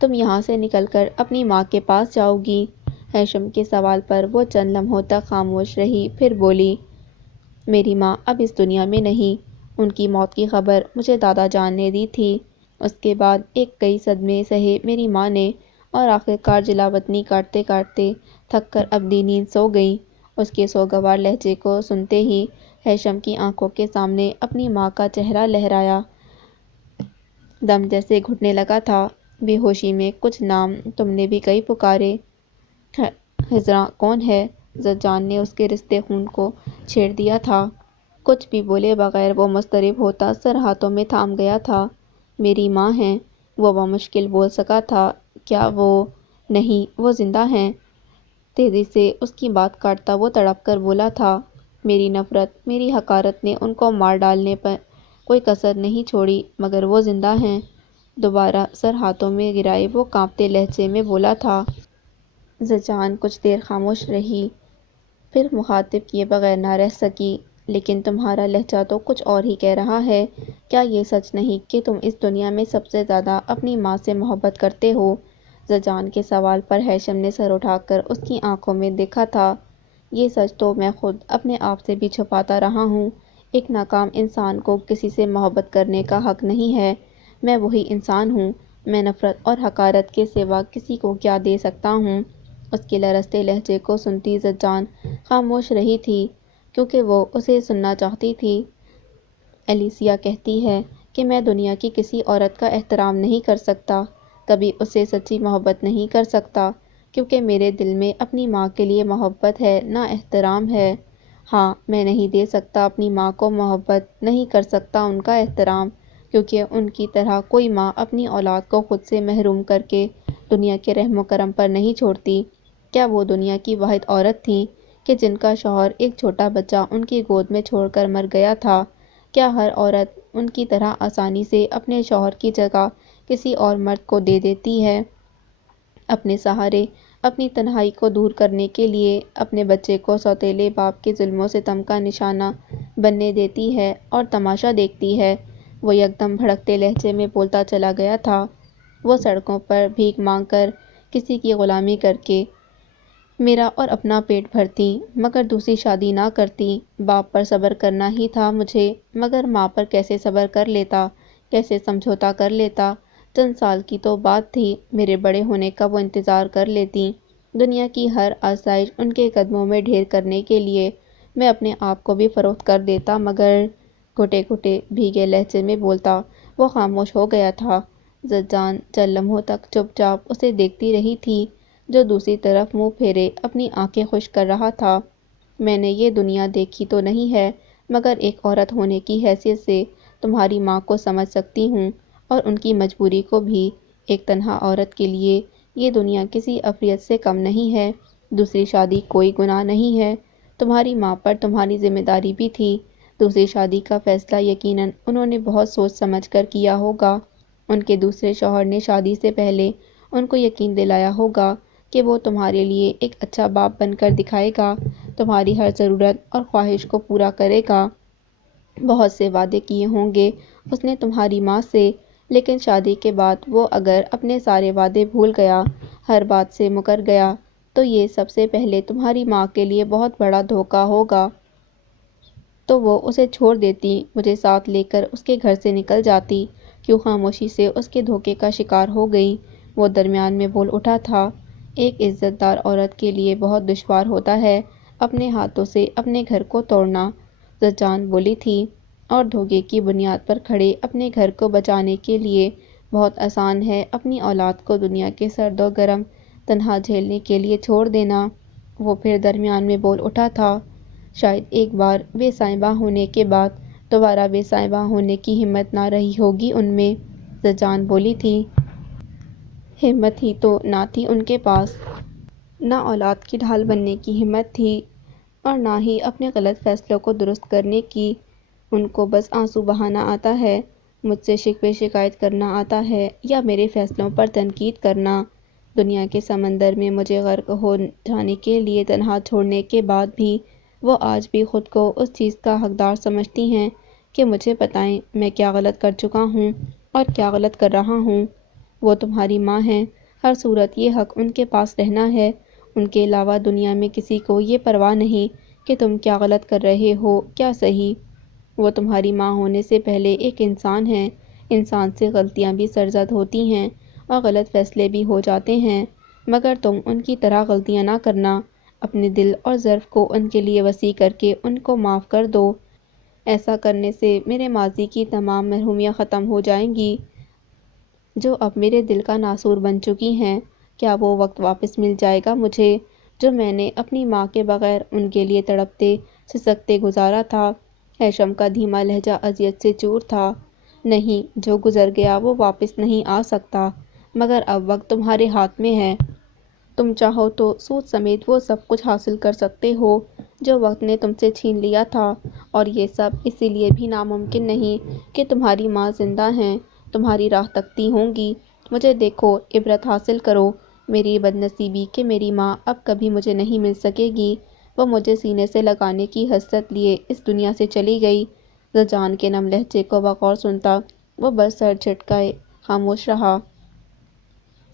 تم یہاں سے نکل کر اپنی ماں کے پاس جاؤ گی؟ ہیثم کے سوال پر وہ چند لمحوں تک خاموش رہی، پھر بولی، میری ماں اب اس دنیا میں نہیں۔ ان کی موت کی خبر مجھے دادا جان نے دی تھی۔ اس کے بعد ایک کئی صدمے سہے میری ماں نے اور آخرکار جلاوطنی کاٹتے کاٹتے تھک کر اپنی نیند سو گئیں۔ اس کے سوگوار لہجے کو سنتے ہی ہیثم کی آنکھوں کے سامنے اپنی ماں کا چہرہ لہرایا۔ دم جیسے گھٹنے لگا تھا۔ بے ہوشی میں کچھ نام تم نے بھی کئی پکارے۔ خضراں کون ہے؟ زجان نے اس کے رستے خون کو چھیڑ دیا تھا۔ کچھ بھی بولے بغیر وہ مضطرب ہوتا سر ہاتھوں میں تھام گیا تھا۔ میری ماں ہیں، وہ بمشکل بول سکا تھا۔ کیا وہ؟ نہیں، وہ زندہ ہیں۔ تیزی سے اس کی بات کاٹتا وہ تڑپ کر بولا تھا۔ میری نفرت، میری حقارت نے ان کو مار ڈالنے پر کوئی کسر نہیں چھوڑی، مگر وہ زندہ ہیں۔ دوبارہ سر ہاتھوں میں گرائے وہ کانپتے لہجے میں بولا تھا۔ زجان کچھ دیر خاموش رہی، پھر مخاطب کیے بغیر نہ رہ سکی۔ لیکن تمہارا لہجہ تو کچھ اور ہی کہہ رہا ہے۔ کیا یہ سچ نہیں کہ تم اس دنیا میں سب سے زیادہ اپنی ماں سے محبت کرتے ہو؟ زجان کے سوال پر ہیثم نے سر اٹھا کر اس کی آنکھوں میں دیکھا تھا۔ یہ سچ تو میں خود اپنے آپ سے بھی چھپاتا رہا ہوں۔ ایک ناکام انسان کو کسی سے محبت کرنے کا حق نہیں ہے۔ میں وہی انسان ہوں۔ میں نفرت اور حقارت کے سوا کسی کو کیا دے سکتا ہوں؟ اس کے لرزتے لہجے کو سنتی زجان خاموش رہی تھی، کیونکہ وہ اسے سننا چاہتی تھی۔ الیسیا کہتی ہے کہ میں دنیا کی کسی عورت کا احترام نہیں کر سکتا، کبھی اسے سچی محبت نہیں کر سکتا، کیونکہ میرے دل میں اپنی ماں کے لیے محبت ہے، نہ احترام ہے۔ ہاں، میں نہیں دے سکتا اپنی ماں کو محبت، نہیں کر سکتا ان کا احترام، کیونکہ ان کی طرح کوئی ماں اپنی اولاد کو خود سے محروم کر کے دنیا کے رحم و کرم پر نہیں چھوڑتی۔ کیا وہ دنیا کی واحد عورت تھیں کہ جن کا شوہر ایک چھوٹا بچہ ان کی گود میں چھوڑ کر مر گیا تھا؟ کیا ہر عورت ان کی طرح آسانی سے اپنے شوہر کی جگہ کسی اور مرد کو دے دیتی ہے؟ اپنے سہارے، اپنی تنہائی کو دور کرنے کے لیے اپنے بچے کو سوتیلے باپ کے ظلم و ستم کا نشانہ بننے دیتی ہے اور تماشا دیکھتی ہے؟ وہ یکدم بھڑکتے لہجے میں بولتا چلا گیا تھا۔ وہ سڑکوں پر بھیک مانگ کر، کسی کی غلامی کر کے میرا اور اپنا پیٹ بھرتی، مگر دوسری شادی نہ کرتی۔ باپ پر صبر کرنا ہی تھا مجھے، مگر ماں پر کیسے صبر کر لیتا، کیسے سمجھوتا کر لیتا؟ چند سال کی تو بات تھی، میرے بڑے ہونے کا وہ انتظار کر لیتی۔ دنیا کی ہر آسائش ان کے قدموں میں ڈھیر کرنے کے لیے میں اپنے آپ کو بھی فروخت کر دیتا، مگر گھٹے گھٹے بھیگے لہجے میں بولتا۔ وہ خاموش ہو گیا تھا۔ زجان چند لمحوں تک چپ چاپ اسے دیکھتی رہی تھی، جو دوسری طرف منہ پھیرے اپنی آنکھیں خشک کر رہا تھا۔ میں نے یہ دنیا دیکھی تو نہیں ہے، مگر ایک عورت ہونے کی حیثیت سے تمہاری ماں کو سمجھ سکتی ہوں، اور ان کی مجبوری کو بھی۔ ایک تنہا عورت کے لیے یہ دنیا کسی افریت سے کم نہیں ہے۔ دوسری شادی کوئی گناہ نہیں ہے۔ تمہاری ماں پر تمہاری ذمہ داری بھی تھی۔ دوسری شادی کا فیصلہ یقیناً انہوں نے بہت سوچ سمجھ کر کیا ہوگا۔ ان کے دوسرے شوہر نے شادی سے پہلے ان کو یقین دلایا ہوگا کہ وہ تمہارے لیے ایک اچھا باپ بن کر دکھائے گا، تمہاری ہر ضرورت اور خواہش کو پورا کرے گا۔ بہت سے وعدے کیے ہوں گے اس نے تمہاری ماں سے، لیکن شادی کے بعد وہ اگر اپنے سارے وعدے بھول گیا، ہر بات سے مکر گیا، تو یہ سب سے پہلے تمہاری ماں کے لیے بہت بڑا دھوکہ ہوگا۔ تو وہ اسے چھوڑ دیتی، مجھے ساتھ لے کر اس کے گھر سے نکل جاتی، کیوں خاموشی سے اس کے دھوکے کا شکار ہو گئی؟ وہ درمیان میں بول اٹھا تھا۔ ایک عزت دار عورت کے لیے بہت دشوار ہوتا ہے اپنے ہاتھوں سے اپنے گھر کو توڑنا، زجان بولی تھی، اور دھوکے کی بنیاد پر کھڑے اپنے گھر کو بچانے کے لیے بہت آسان ہے اپنی اولاد کو دنیا کے سرد و گرم تنہا جھیلنے کے لیے چھوڑ دینا۔ وہ پھر درمیان میں بول اٹھا تھا۔ شاید ایک بار بے سائباں ہونے کے بعد دوبارہ بے سائباں ہونے کی ہمت نہ رہی ہوگی ان میں، زجان بولی تھی۔ ہمت ہی تو نہ تھی ان کے پاس۔ نہ اولاد کی ڈھال بننے کی ہمت تھی، اور نہ ہی اپنے غلط فیصلوں کو درست کرنے کی۔ ان کو بس آنسو بہانا آتا ہے، مجھ سے شکوے شکایت کرنا آتا ہے، یا میرے فیصلوں پر تنقید کرنا۔ دنیا کے سمندر میں مجھے غرق ہو جانے کے لیے تنہا چھوڑنے کے بعد بھی وہ آج بھی خود کو اس چیز کا حقدار سمجھتی ہیں کہ مجھے بتائیں میں کیا غلط کر چکا ہوں اور کیا غلط کر رہا ہوں۔ وہ تمہاری ماں ہیں، ہر صورت یہ حق ان کے پاس رہنا ہے۔ ان کے علاوہ دنیا میں کسی کو یہ پرواہ نہیں کہ تم کیا غلط کر رہے ہو کیا صحیح۔ وہ تمہاری ماں ہونے سے پہلے ایک انسان ہیں۔ انسان سے غلطیاں بھی سرزد ہوتی ہیں اور غلط فیصلے بھی ہو جاتے ہیں، مگر تم ان کی طرح غلطیاں نہ کرنا۔ اپنے دل اور ظرف کو ان کے لیے وسیع کر کے ان کو معاف کر دو۔ ایسا کرنے سے میرے ماضی کی تمام محرومیاں ختم ہو جائیں گی، جو اب میرے دل کا ناسور بن چکی ہیں۔ کیا وہ وقت واپس مل جائے گا مجھے، جو میں نے اپنی ماں کے بغیر ان کے لیے تڑپتے سسکتے گزارا تھا؟ ہیثم کا دھیما لہجہ اذیت سے چور تھا۔ نہیں، جو گزر گیا وہ واپس نہیں آ سکتا، مگر اب وقت تمہارے ہاتھ میں ہے۔ تم چاہو تو سود سمیت وہ سب کچھ حاصل کر سکتے ہو جو وقت نے تم سے چھین لیا تھا، اور یہ سب اسی لیے بھی ناممکن نہیں کہ تمہاری ماں زندہ ہیں، تمہاری راہ تکتی ہوں گی۔ مجھے دیکھو، عبرت حاصل کرو۔ میری بد نصیبی کہ میری ماں اب کبھی مجھے نہیں مل سکے گی۔ وہ مجھے سینے سے لگانے کی حسرت لیے اس دنیا سے چلی گئی۔ زجان کے نم لہجے کو بغور سنتا وہ بس سر جھٹکائے خاموش رہا۔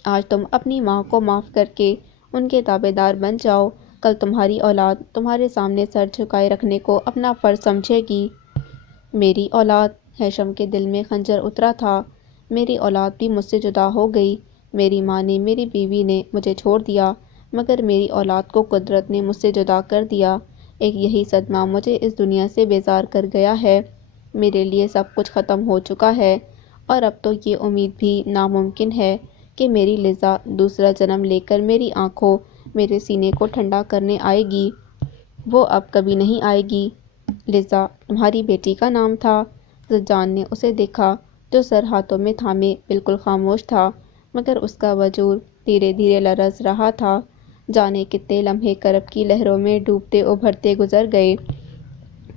آج تم اپنی ماں کو معاف کر کے ان کے تابع دار بن جاؤ، کل تمہاری اولاد تمہارے سامنے سر جھکائے رکھنے کو اپنا فرض سمجھے گی۔ میری اولاد؟ ہیثم کے دل میں خنجر اترا تھا۔ میری اولاد بھی مجھ سے جدا ہو گئی۔ میری ماں نے، میری بیوی نے مجھے چھوڑ دیا، مگر میری اولاد کو قدرت نے مجھ سے جدا کر دیا۔ ایک یہی صدمہ مجھے اس دنیا سے بیزار کر گیا ہے۔ میرے لیے سب کچھ ختم ہو چکا ہے، اور اب تو یہ امید بھی ناممکن ہے کہ میری لذا دوسرا جنم لے کر میری آنکھوں، میرے سینے کو ٹھنڈا کرنے آئے گی۔ وہ اب کبھی نہیں آئے گی۔ لذا تمہاری بیٹی کا نام تھا؟ زجان نے اسے دیکھا، جو سر ہاتھوں میں تھامے بالکل خاموش تھا، مگر اس کا وجود دھیرے دھیرے لرز رہا تھا۔ جانے کتنے لمحے کرب کی لہروں میں ڈوبتے ابھرتے گزر گئے۔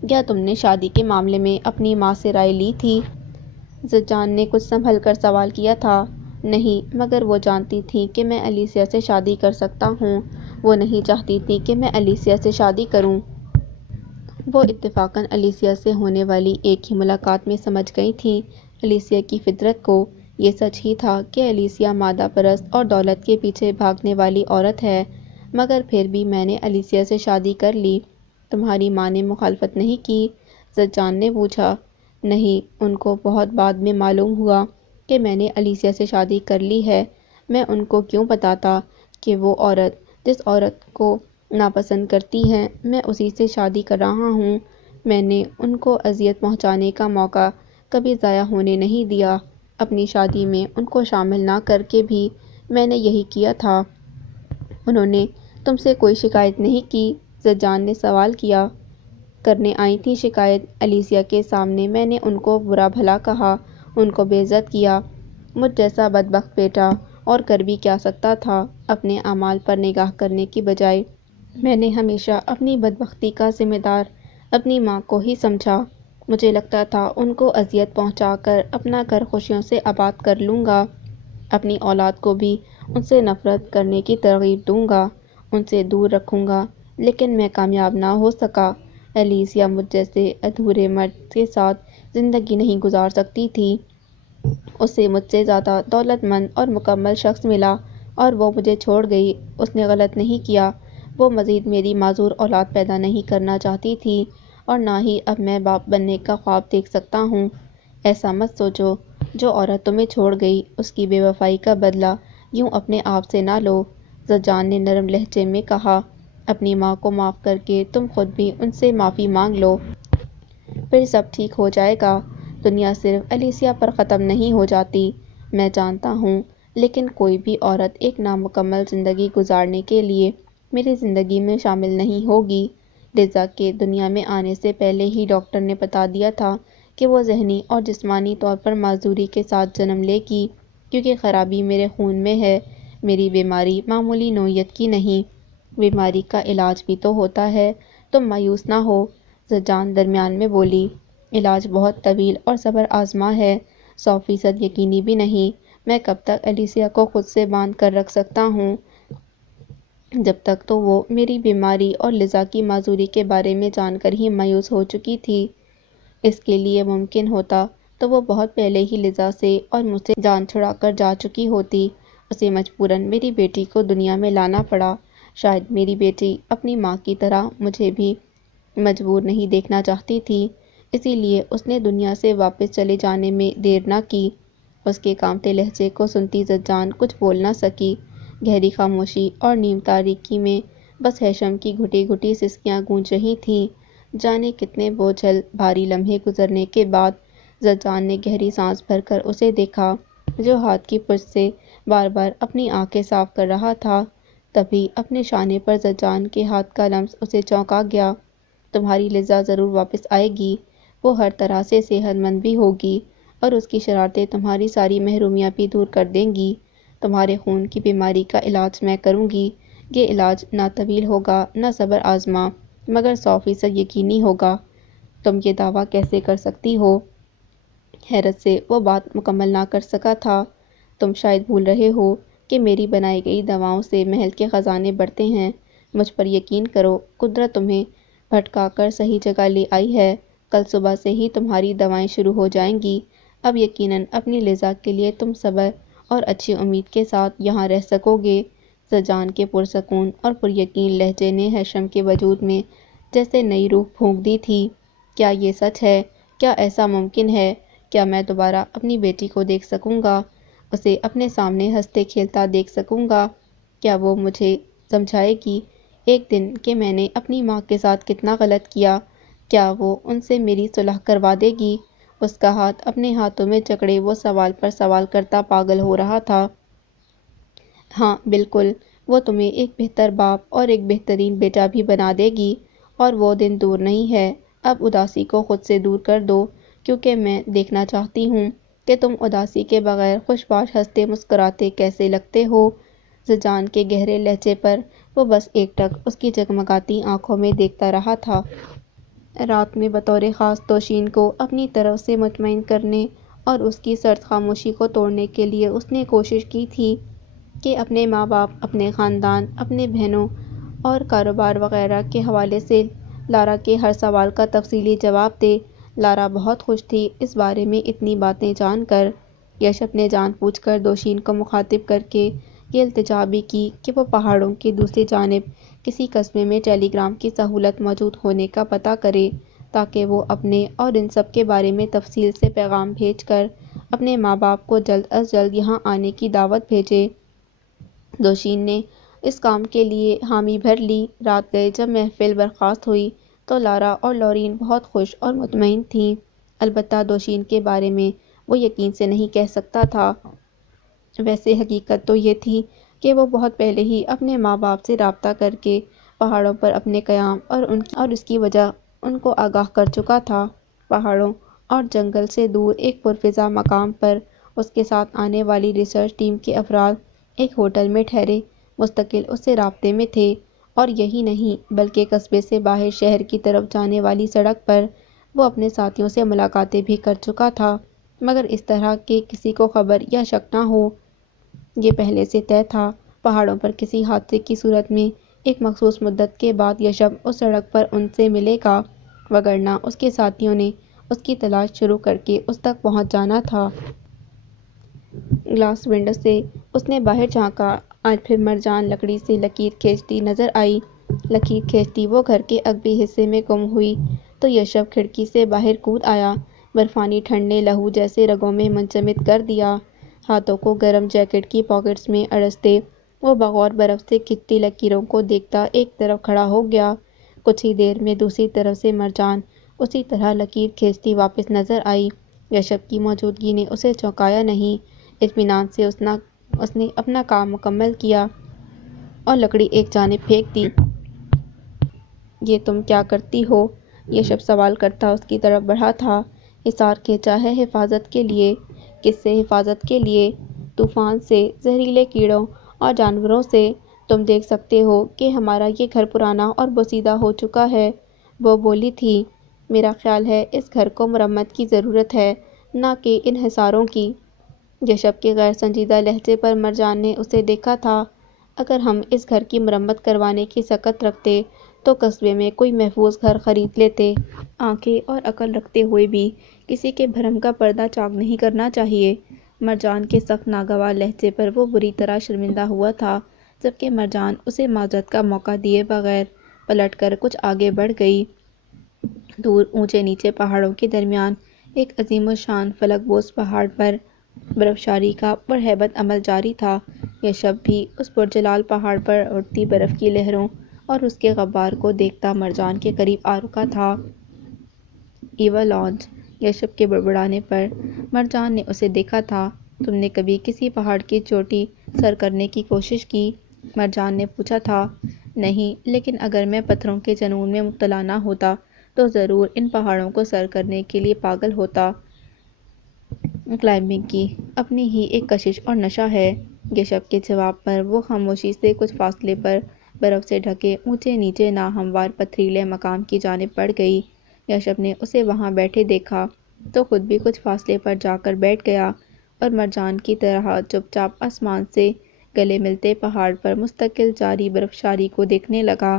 کیا تم نے شادی کے معاملے میں اپنی ماں سے رائے لی تھی؟ زجان نے کچھ سنبھل کر سوال کیا تھا۔ نہیں، مگر وہ جانتی تھی کہ میں الیسیا سے شادی کر سکتا ہوں۔ وہ نہیں چاہتی تھی کہ میں الیسیا سے شادی کروں۔ وہ اتفاقاً الیسیا سے ہونے والی ایک ہی ملاقات میں سمجھ گئی تھیں الیسیا کی فطرت کو۔ یہ سچ ہی تھا کہ الیسیا مادہ پرست اور دولت کے پیچھے بھاگنے والی عورت ہے، مگر پھر بھی میں نے الیسیا سے شادی کر لی۔ تمہاری ماں نے مخالفت نہیں کی؟ زجان نے پوچھا۔ نہیں، ان کو بہت بعد میں معلوم ہوا کہ میں نے الیسیا سے شادی کر لی ہے۔ میں ان کو کیوں بتاتا کہ وہ عورت جس عورت کو ناپسند کرتی ہیں میں اسی سے شادی کر رہا ہوں۔ میں نے ان کو اذیت پہنچانے کا موقع کبھی ضائع ہونے نہیں دیا۔ اپنی شادی میں ان کو شامل نہ کر کے بھی میں نے یہی کیا تھا۔ انہوں نے تم سے کوئی شکایت نہیں کی؟ زجان نے سوال کیا۔ کرنے آئی تھیں شکایت الیسیا کے سامنے میں نے ان کو برا بھلا کہا، ان کو بے عزت کیا۔ مجھ جیسا بدبخت بیٹا اور کر بھی کیا سکتا تھا؟ اپنے اعمال پر نگاہ کرنے کی بجائے میں نے ہمیشہ اپنی بدبختی کا ذمہ دار اپنی ماں کو ہی سمجھا۔ مجھے لگتا تھا ان کو اذیت پہنچا کر اپنا گھر خوشیوں سے آباد کر لوں گا، اپنی اولاد کو بھی ان سے نفرت کرنے کی ترغیب دوں گا، ان سے دور رکھوں گا، لیکن میں کامیاب نہ ہو سکا۔ الیسیا مجھ جیسے ادھورے مرد کے ساتھ زندگی نہیں گزار سکتی تھی۔ اسے مجھ سے زیادہ دولت مند اور مکمل شخص ملا اور وہ مجھے چھوڑ گئی۔ اس نے غلط نہیں کیا، وہ مزید میری معذور اولاد پیدا نہیں کرنا چاہتی تھی اور نہ ہی اب میں باپ بننے کا خواب دیکھ سکتا ہوں۔ ایسا مت سوچو، جو عورت تمہیں چھوڑ گئی اس کی بے وفائی کا بدلہ یوں اپنے آپ سے نہ لو، زجان نے نرم لہجے میں کہا۔ اپنی ماں کو معاف کر کے تم خود بھی ان سے معافی مانگ لو، پھر سب ٹھیک ہو جائے گا۔ دنیا صرف الیسیا پر ختم نہیں ہو جاتی، میں جانتا ہوں، لیکن کوئی بھی عورت ایک نامکمل زندگی گزارنے کے لیے میری زندگی میں شامل نہیں ہوگی۔ لیزا کے دنیا میں آنے سے پہلے ہی ڈاکٹر نے بتا دیا تھا کہ وہ ذہنی اور جسمانی طور پر معذوری کے ساتھ جنم لے گی، کیونکہ خرابی میرے خون میں ہے۔ میری بیماری معمولی نوعیت کی نہیں، بیماری کا علاج بھی تو ہوتا ہے۔ تم مایوس نہ ہو، زجان درمیان میں بولی۔ علاج بہت طویل اور صبر آزما ہے، 100% یقینی بھی نہیں۔ میں کب تک الیسیا کو خود سے باندھ کر رکھ سکتا ہوں؟ جب تک تو وہ میری بیماری اور لیزا کی معذوری کے بارے میں جان کر ہی مایوس ہو چکی تھی۔ اس کے لیے ممکن ہوتا تو وہ بہت پہلے ہی لیزا سے اور مجھ سے جان چھڑا کر جا چکی ہوتی۔ اسے مجبوراً میری بیٹی کو دنیا میں لانا پڑا۔ شاید میری بیٹی اپنی ماں کی طرح مجھے بھی مجبور نہیں دیکھنا چاہتی تھی، اسی لیے اس نے دنیا سے واپس چلے جانے میں دیر نہ کی۔ اس کے کانپتے لہجے کو سنتی زجان کچھ بول نہ سکی۔ گہری خاموشی اور نیم تاریکی میں بس ہیشم کی گھٹی گھٹی سسکیاں گونج رہی تھیں۔ جانے کتنے بوجھل بھاری لمحے گزرنے کے بعد زجان نے گہری سانس بھر کر اسے دیکھا، جو ہاتھ کی پشت سے بار بار اپنی آنکھیں صاف کر رہا تھا۔ تبھی اپنے شانے پر زجان کے ہاتھ کا لمس اسے چونکا گیا۔ تمہاری لیزا ضرور واپس آئے گی، وہ ہر طرح سے صحت مند بھی ہوگی اور اس کی شرارتیں تمہاری ساری محرومیاں بھی دور کر دیں گی۔ تمہارے خون کی بیماری کا علاج میں کروں گی۔ یہ علاج نہ طویل ہوگا نہ صبر آزما، مگر 100% یقینی ہوگا۔ تم یہ دعویٰ کیسے کر سکتی ہو؟ حیرت سے وہ بات مکمل نہ کر سکا تھا۔ تم شاید بھول رہے ہو کہ میری بنائی گئی دواؤں سے محل کے خزانے بڑھتے ہیں۔ مجھ پر یقین کرو، قدرت تمہیں بھٹکا کر صحیح جگہ لے آئی ہے۔ کل صبح سے ہی تمہاری دوائیں شروع ہو جائیں گی۔ اب یقیناً اپنی لیزا کے لیے تم صبر اور اچھی امید کے ساتھ یہاں رہ سکو گے۔ زجان کے پرسکون اور پریقین لہجے نے ہیشم کے وجود میں جیسے نئی روح پھونک دی تھی۔ کیا یہ سچ ہے؟ کیا ایسا ممکن ہے؟ کیا میں دوبارہ اپنی بیٹی کو دیکھ سکوں گا، اسے اپنے سامنے ہنستے کھیلتا دیکھ سکوں گا؟ کیا وہ مجھے سمجھائے گی ایک دن کہ میں نے اپنی ماں کے ساتھ کتنا غلط کیا؟ کیا وہ ان سے میری صلح کروا دے گی؟ اس کا ہاتھ اپنے ہاتھوں میں جکڑے وہ سوال پر سوال کرتا پاگل ہو رہا تھا۔ ہاں بالکل، وہ تمہیں ایک بہتر باپ اور ایک بہترین بیٹا بھی بنا دے گی، اور وہ دن دور نہیں ہے۔ اب اداسی کو خود سے دور کر دو، کیونکہ میں دیکھنا چاہتی ہوں کہ تم اداسی کے بغیر خوش باش ہنستے مسکراتے کیسے لگتے ہو۔ زجان کے گہرے لہجے پر وہ بس ایک ٹک اس کی جگمگاتی آنکھوں میں دیکھتا رہا تھا۔ رات میں بطور خاص دوشین کو اپنی طرف سے مطمئن کرنے اور اس کی سرد خاموشی کو توڑنے کے لیے اس نے کوشش کی تھی کہ اپنے ماں باپ، اپنے خاندان، اپنے بہنوں اور کاروبار وغیرہ کے حوالے سے لارا کے ہر سوال کا تفصیلی جواب دے۔ لارا بہت خوش تھی اس بارے میں اتنی باتیں جان کر۔ یشب نے جان بوجھ کر دوشین کو مخاطب کر کے یہ التجا بھی کی کہ وہ پہاڑوں کی دوسری جانب کسی قصبے میں ٹیلی گرام کی سہولت موجود ہونے کا پتہ کرے، تاکہ وہ اپنے اور ان سب کے بارے میں تفصیل سے پیغام بھیج کر اپنے ماں باپ کو جلد از جلد یہاں آنے کی دعوت بھیجے۔ دوشین نے اس کام کے لیے حامی بھر لی۔ رات گئے جب محفل برخاست ہوئی تو لارا اور لورین بہت خوش اور مطمئن تھیں، البتہ دوشین کے بارے میں وہ یقین سے نہیں کہہ سکتا تھا۔ ویسے حقیقت تو یہ تھی کہ وہ بہت پہلے ہی اپنے ماں باپ سے رابطہ کر کے پہاڑوں پر اپنے قیام اور اس کی وجہ ان کو آگاہ کر چکا تھا۔ پہاڑوں اور جنگل سے دور ایک پرفضا مقام پر اس کے ساتھ آنے والی ریسرچ ٹیم کے افراد ایک ہوٹل میں ٹھہرے مستقل اس سے رابطے میں تھے، اور یہی نہیں بلکہ قصبے سے باہر شہر کی طرف جانے والی سڑک پر وہ اپنے ساتھیوں سے ملاقاتیں بھی کر چکا تھا، مگر اس طرح کہ کسی کو خبر یا شک نہ ہو۔ یہ پہلے سے طے تھا، پہاڑوں پر کسی حادثے کی صورت میں ایک مخصوص مدت کے بعد یشب اس سڑک پر ان سے ملے گا، وگرنہ اس کے ساتھیوں نے اس کی تلاش شروع کر کے اس تک پہنچ جانا تھا۔ گلاس ونڈو سے اس نے باہر جھانکا اور پھر مرجان لکڑی سے لکیر کھینچتی نظر آئی۔ لکیر کھینچتی وہ گھر کے عقبی حصے میں گم ہوئی تو یشب کھڑکی سے باہر کود آیا۔ برفانی ٹھنڈ نے لہو جیسے رگوں میں منجمد کر دیا۔ ہاتھوں کو گرم جیکٹ کی پاکٹس میں اڑستے وہ بغور برف سے کھنچتی لکیروں کو دیکھتا ایک طرف کھڑا ہو گیا۔ کچھ ہی دیر میں دوسری طرف سے مرجان اسی طرح لکیر کھینچتی واپس نظر آئی۔ یشب کی موجودگی نے اسے چونکایا نہیں۔ اطمینان سے اس نے اپنا کام مکمل کیا اور لکڑی ایک جانب پھینک دی۔ یہ تم کیا کرتی ہو؟ یشب سوال کرتا اس کی طرف بڑھا تھا۔ حصار کھینچا ہے حفاظت کے لیے۔ کس سے حفاظت کے لیے؟ طوفان سے، زہریلے کیڑوں اور جانوروں سے۔ تم دیکھ سکتے ہو کہ ہمارا یہ گھر پرانا اور بوسیدہ ہو چکا ہے، وہ بولی تھی۔ میرا خیال ہے اس گھر کو مرمت کی ضرورت ہے، نہ کہ ان حصاروں کی۔ یشب کے غیر سنجیدہ لہجے پر مرجان نے اسے دیکھا تھا۔ اگر ہم اس گھر کی مرمت کروانے کی سکت رکھتے تو قصبے میں کوئی محفوظ گھر خرید لیتے۔ آنکھیں اور عقل رکھتے ہوئے بھی کسی کے بھرم کا پردہ چاک نہیں کرنا چاہیے۔ مرجان کے سخت ناگوار لہجے پر وہ بری طرح شرمندہ ہوا تھا، جبکہ مرجان اسے معذرت کا موقع دیے بغیر پلٹ کر کچھ آگے بڑھ گئی۔ دور اونچے نیچے پہاڑوں کے درمیان ایک عظیم الشان فلک بوس پہاڑ پر برفشاری کا پرہیبت عمل جاری تھا۔ یشب بھی اس پرجلال پہاڑ پر اڑتی برف کی لہروں اور اس کے غبار کو دیکھتا مرجان کے قریب آ رکا تھا۔ ایوالانچ! یشب کے بڑبڑانے پر مرجان نے اسے دیکھا تھا۔ تم نے کبھی کسی پہاڑ کی چوٹی سر کرنے کی کوشش کی؟ مرجان نے پوچھا تھا۔ نہیں، لیکن اگر میں پتھروں کے جنون میں مبتلا نہ ہوتا تو ضرور ان پہاڑوں کو سر کرنے کے لیے پاگل ہوتا۔ کلائمبنگ کی اپنی ہی ایک کشش اور نشہ ہے۔ یشب کے جواب پر وہ خاموشی سے کچھ فاصلے پر برف سے ڈھکے اونچے نیچے ناہموار پتھریلے مقام کی جانب بڑھ گئی۔ یشب نے اسے وہاں بیٹھے دیکھا تو خود بھی کچھ فاصلے پر جا کر بیٹھ گیا اور مرجان کی طرح چپ چاپ آسمان سے گلے ملتے پہاڑ پر مستقل جاری برفشاری کو دیکھنے لگا۔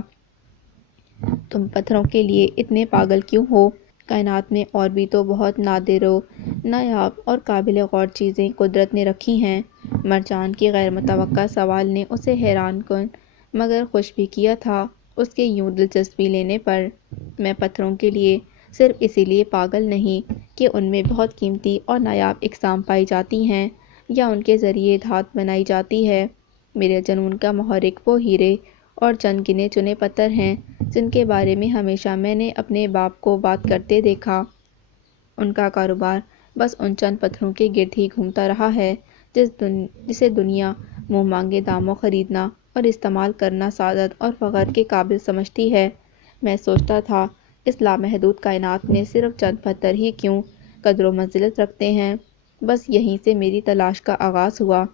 تم پتھروں کے لیے اتنے پاگل کیوں ہو؟ کائنات میں اور بھی تو بہت نادر و نایاب اور قابل غور چیزیں قدرت نے رکھی ہیں۔ مرجان کے غیر متوقع سوال نے اسے حیران کن مگر خوش بھی کیا تھا۔ اس کے یوں دلچسپی لینے پر۔ میں پتھروں کے لیے صرف اسی لیے پاگل نہیں کہ ان میں بہت قیمتی اور نایاب اقسام پائی جاتی ہیں یا ان کے ذریعے دھات بنائی جاتی ہے۔ میرے جنون کا محرک وہ ہیرے اور چند گنے چنے پتھر ہیں جن کے بارے میں ہمیشہ میں نے اپنے باپ کو بات کرتے دیکھا۔ ان کا کاروبار بس ان چند پتھروں کے گرد ہی گھومتا رہا ہے جسے دنیا منہ مانگے داموں خریدنا اور استعمال کرنا سعادت اور فخر کے قابل سمجھتی ہے۔ میں سوچتا تھا اس لامحدود کائنات میں صرف چند پتھر ہی کیوں قدر و منزلت رکھتے ہیں۔ بس یہیں سے میری تلاش کا آغاز ہوا۔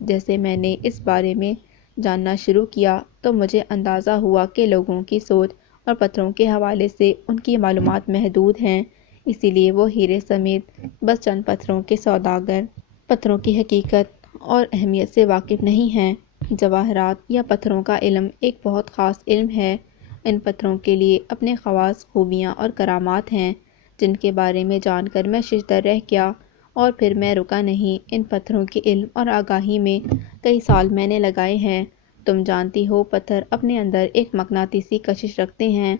جیسے میں نے اس بارے میں جاننا شروع کیا تو مجھے اندازہ ہوا کہ لوگوں کی سوچ اور پتھروں کے حوالے سے ان کی معلومات محدود ہیں، اسی لیے وہ ہیرے سمیت بس چند پتھروں کے سوداگر پتھروں کی حقیقت اور اہمیت سے واقف نہیں ہیں۔ جواہرات یا پتھروں کا علم ایک بہت خاص علم ہے۔ ان پتھروں کے لیے اپنے خواص، خوبیاں اور کرامات ہیں جن کے بارے میں جان کر میں ششدر رہ گیا، اور پھر میں رکا نہیں۔ ان پتھروں کے علم اور آگاہی میں کئی سال میں نے لگائے ہیں۔ تم جانتی ہو پتھر اپنے اندر ایک مقناطیسی کشش رکھتے ہیں۔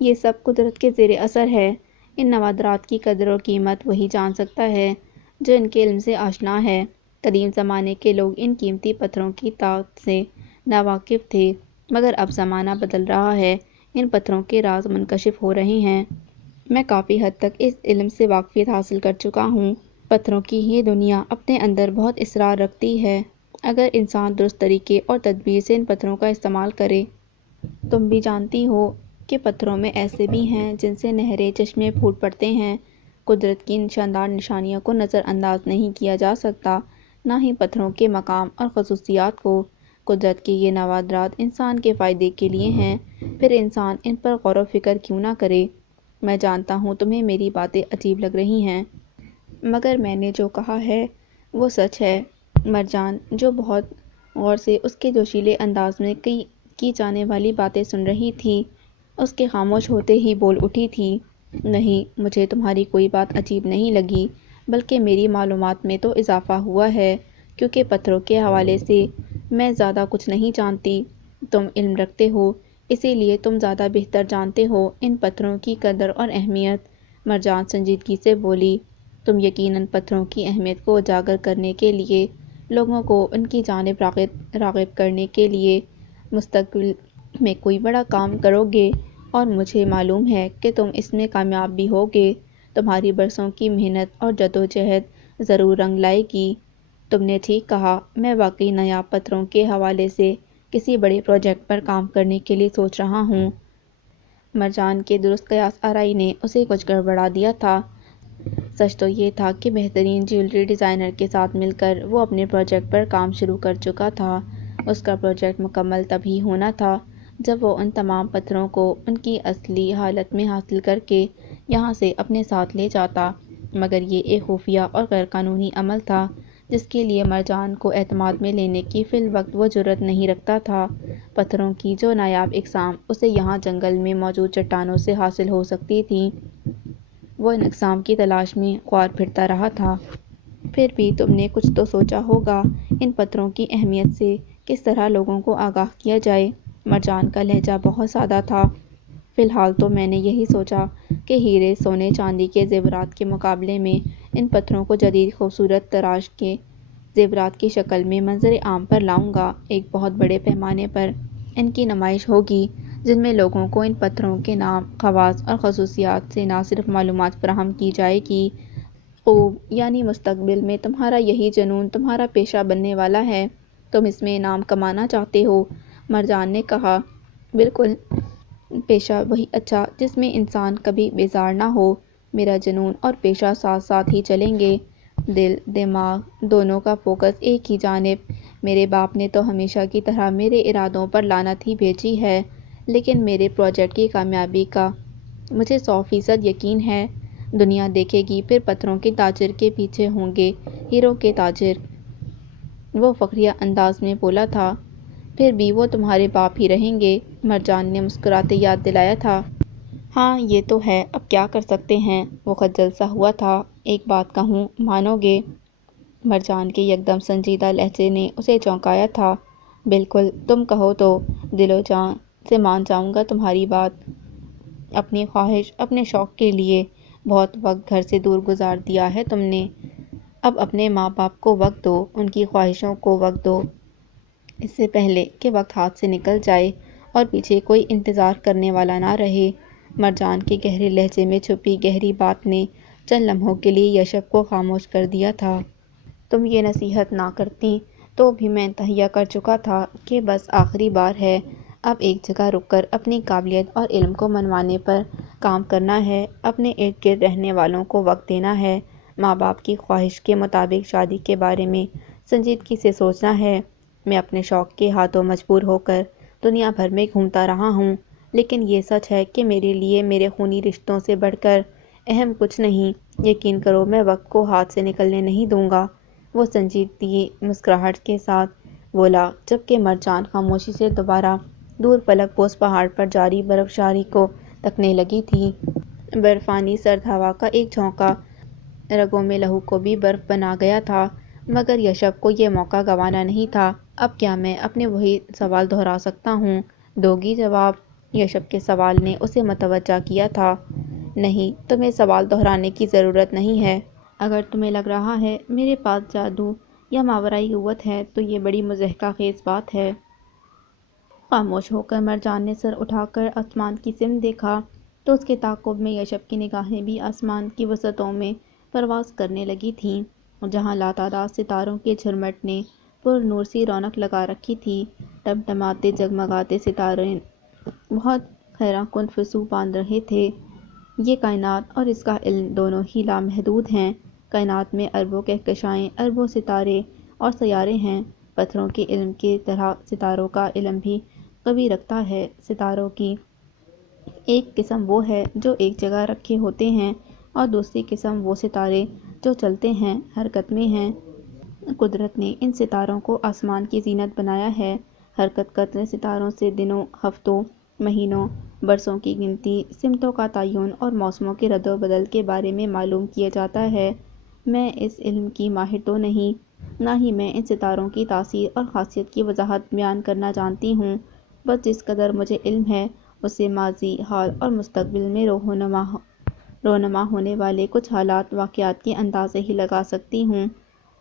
یہ سب قدرت کے زیر اثر ہے۔ ان نوادرات کی قدر و قیمت وہی جان سکتا ہے جو ان کے علم سے آشنا ہے۔ قدیم زمانے کے لوگ ان قیمتی پتھروں کی طاقت سے ناواقف تھے، مگر اب زمانہ بدل رہا ہے، ان پتھروں کے راز منکشف ہو رہے ہیں۔ میں کافی حد تک اس علم سے واقفیت حاصل کر چکا ہوں۔ پتھروں کی یہ دنیا اپنے اندر بہت اسرار رکھتی ہے۔ اگر انسان درست طریقے اور تدبیر سے ان پتھروں کا استعمال کرے۔ تم بھی جانتی ہو کہ پتھروں میں ایسے بھی ہیں جن سے نہریں، چشمے پھوٹ پڑتے ہیں۔ قدرت کی ان شاندار نشانیوں کو نظر انداز نہیں کیا جا سکتا، نہ ہی پتھروں کے مقام اور خصوصیات کو۔ قدرت کے یہ نوادرات انسان کے فائدے کے لیے ہیں، پھر انسان ان پر غور و فکر کیوں نہ کرے؟ میں جانتا ہوں تمہیں میری باتیں عجیب لگ رہی ہیں، مگر میں نے جو کہا ہے وہ سچ ہے۔ مرجان، جو بہت غور سے اس کے جوشیلے انداز میں کی جانے والی باتیں سن رہی تھی، اس کے خاموش ہوتے ہی بول اٹھی تھی۔ نہیں، مجھے تمہاری کوئی بات عجیب نہیں لگی، بلکہ میری معلومات میں تو اضافہ ہوا ہے، کیونکہ پتھروں کے حوالے سے میں زیادہ کچھ نہیں جانتی۔ تم علم رکھتے ہو، اسی لیے تم زیادہ بہتر جانتے ہو ان پتھروں کی قدر اور اہمیت۔ مرجان سنجیدگی سے بولی، تم یقیناً پتھروں کی اہمیت کو اجاگر کرنے کے لیے، لوگوں کو ان کی جانب راغب کرنے کے لیے مستقبل میں کوئی بڑا کام کرو گے، اور مجھے معلوم ہے کہ تم اس میں کامیاب بھی ہوگے۔ تمہاری برسوں کی محنت اور جدوجہد ضرور رنگ لائے گی۔ تم نے ٹھیک کہا، میں واقعی نایاب پتھروں کے حوالے سے کسی بڑے پروجیکٹ پر کام کرنے کے لیے سوچ رہا ہوں۔ مرجان کے درست قیاس آرائی نے اسے کچھ گڑبڑا دیا تھا۔ سچ تو یہ تھا کہ بہترین جیولری ڈیزائنر کے ساتھ مل کر وہ اپنے پروجیکٹ پر کام شروع کر چکا تھا۔ اس کا پروجیکٹ مکمل تب ہی ہونا تھا جب وہ ان تمام پتھروں کو ان کی اصلی حالت میں حاصل کر کے یہاں سے اپنے ساتھ لے جاتا، مگر یہ ایک خفیہ اور غیر قانونی عمل تھا جس کے لیے مرجان کو اعتماد میں لینے کی فی الوقت وہ جرأت نہیں رکھتا تھا۔ پتھروں کی جو نایاب اقسام اسے یہاں جنگل میں موجود چٹانوں سے حاصل ہو سکتی تھیں، وہ ان اقسام کی تلاش میں خوار پھرتا رہا تھا۔ پھر بھی تم نے کچھ تو سوچا ہوگا، ان پتھروں کی اہمیت سے کس طرح لوگوں کو آگاہ کیا جائے؟ مرجان کا لہجہ بہت سادہ تھا۔ فی الحال تو میں نے یہی سوچا کہ ہیرے، سونے چاندی کے زیورات کے مقابلے میں ان پتھروں کو جدید خوبصورت تراش کے زیورات کی شکل میں منظر عام پر لاؤں گا۔ ایک بہت بڑے پیمانے پر ان کی نمائش ہوگی، جن میں لوگوں کو ان پتھروں کے نام، خواص اور خصوصیات سے نہ صرف معلومات فراہم کی جائے گی۔ خوب، یعنی مستقبل میں تمہارا یہی جنون تمہارا پیشہ بننے والا ہے؟ تم اس میں انعام کمانا چاہتے ہو؟ مرجان نے کہا، بالکل، پیشہ وہی اچھا جس میں انسان کبھی بیزار نہ ہو۔ میرا جنون اور پیشہ ساتھ ساتھ ہی چلیں گے، دل دماغ دونوں کا فوکس ایک ہی جانب۔ میرے باپ نے تو ہمیشہ کی طرح میرے ارادوں پر لعنت ہی بھیجی ہے، لیکن میرے پروجیکٹ کی کامیابی کا مجھے 100% یقین ہے۔ دنیا دیکھے گی، پھر پتھروں کے تاجر کے پیچھے ہوں گے ہیروں کے تاجر، وہ فخریہ انداز میں بولا تھا۔ پھر بھی وہ تمہارے باپ ہی رہیں گے، مرجان نے مسکراتے یاد دلایا تھا۔ ہاں، یہ تو ہے، اب کیا کر سکتے ہیں؟ وہ خجل سا ہوا تھا۔ ایک بات کہوں، مانو گے؟ مرجان کے یکدم سنجیدہ لہجے نے اسے چونکایا تھا۔ بالکل، تم کہو تو دل و جان سے مان جاؤں گا تمہاری بات۔ اپنی خواہش، اپنے شوق کے لیے بہت وقت گھر سے دور گزار دیا ہے تم نے، اب اپنے ماں باپ کو وقت دو، ان کی خواہشوں کو وقت دو، اس سے پہلے کہ وقت ہاتھ سے نکل جائے اور پیچھے کوئی انتظار کرنے والا نہ رہے۔ مرجان کے گہرے لہجے میں چھپی گہری بات نے چند لمحوں کے لیے یشب کو خاموش کر دیا تھا۔ تم یہ نصیحت نہ کرتیں تو بھی میں تہیہ کر چکا تھا کہ بس آخری بار ہے، اب ایک جگہ رک کر اپنی قابلیت اور علم کو منوانے پر کام کرنا ہے، اپنے ارد گرد رہنے والوں کو وقت دینا ہے، ماں باپ کی خواہش کے مطابق شادی کے بارے میں سنجیدگی سے سوچنا ہے۔ میں اپنے شوق کے ہاتھوں مجبور ہو کر دنیا بھر میں گھومتا رہا ہوں، لیکن یہ سچ ہے کہ میرے لیے میرے خونی رشتوں سے بڑھ کر اہم کچھ نہیں۔ یقین کرو، میں وقت کو ہاتھ سے نکلنے نہیں دوں گا، وہ سنجیدگی مسکراہٹ کے ساتھ بولا، جبکہ مرجان خاموشی سے دوبارہ دور پلک پوش پہاڑ پر جاری برفشاری کو تکنے لگی تھی۔ برفانی سرد ہوا کا ایک جھونکا رگوں میں لہو کو بھی برف بنا گیا تھا، مگر یشب کو یہ موقع گنوانا نہیں تھا۔ اب کیا میں اپنے وہی سوال دہرا سکتا ہوں؟ دو گی جواب؟ یشب کے سوال نے اسے متوجہ کیا تھا۔ نہیں، تمہیں سوال دہرانے کی ضرورت نہیں ہے۔ اگر تمہیں لگ رہا ہے میرے پاس جادو یا ماورائی قوت ہے تو یہ بڑی مضحکہ خیز بات ہے۔ خاموش ہو کر مرجان نے سر اٹھا کر آسمان کی سمت دیکھا تو اس کے تعاقب میں یشب کی نگاہیں بھی آسمان کی وسعتوں میں پرواز کرنے لگی تھیں، جہاں لاتعداد ستاروں کے جھرمٹ نے پر نور سی رونق لگا رکھی تھی۔ ٹمٹماتے جگمگاتے ستارے بہت حیران کن فضو باندھ رہے تھے۔ یہ کائنات اور اس کا علم دونوں ہی لامحدود ہیں۔ کائنات میں اربوں کہکشائیں، اربوں ستارے اور سیارے ہیں۔ پتھروں کے علم کی طرح ستاروں کا علم بھی قوی رکھتا ہے۔ ستاروں کی ایک قسم وہ ہے جو ایک جگہ رکھے ہوتے ہیں اور دوسری قسم وہ ستارے جو چلتے ہیں، حرکت میں ہیں۔ قدرت نے ان ستاروں کو آسمان کی زینت بنایا ہے۔ حرکت کرتے ستاروں سے دنوں، ہفتوں، مہینوں، برسوں کی گنتی، سمتوں کا تعین اور موسموں کے رد و بدل کے بارے میں معلوم کیا جاتا ہے۔ میں اس علم کی ماہر تو نہیں، نہ ہی میں ان ستاروں کی تاثیر اور خاصیت کی وضاحت بیان کرنا جانتی ہوں، بس جس قدر مجھے علم ہے اسے ماضی، حال اور مستقبل میں رونما ہونے والے کچھ حالات، واقعات کے اندازے ہی لگا سکتی ہوں۔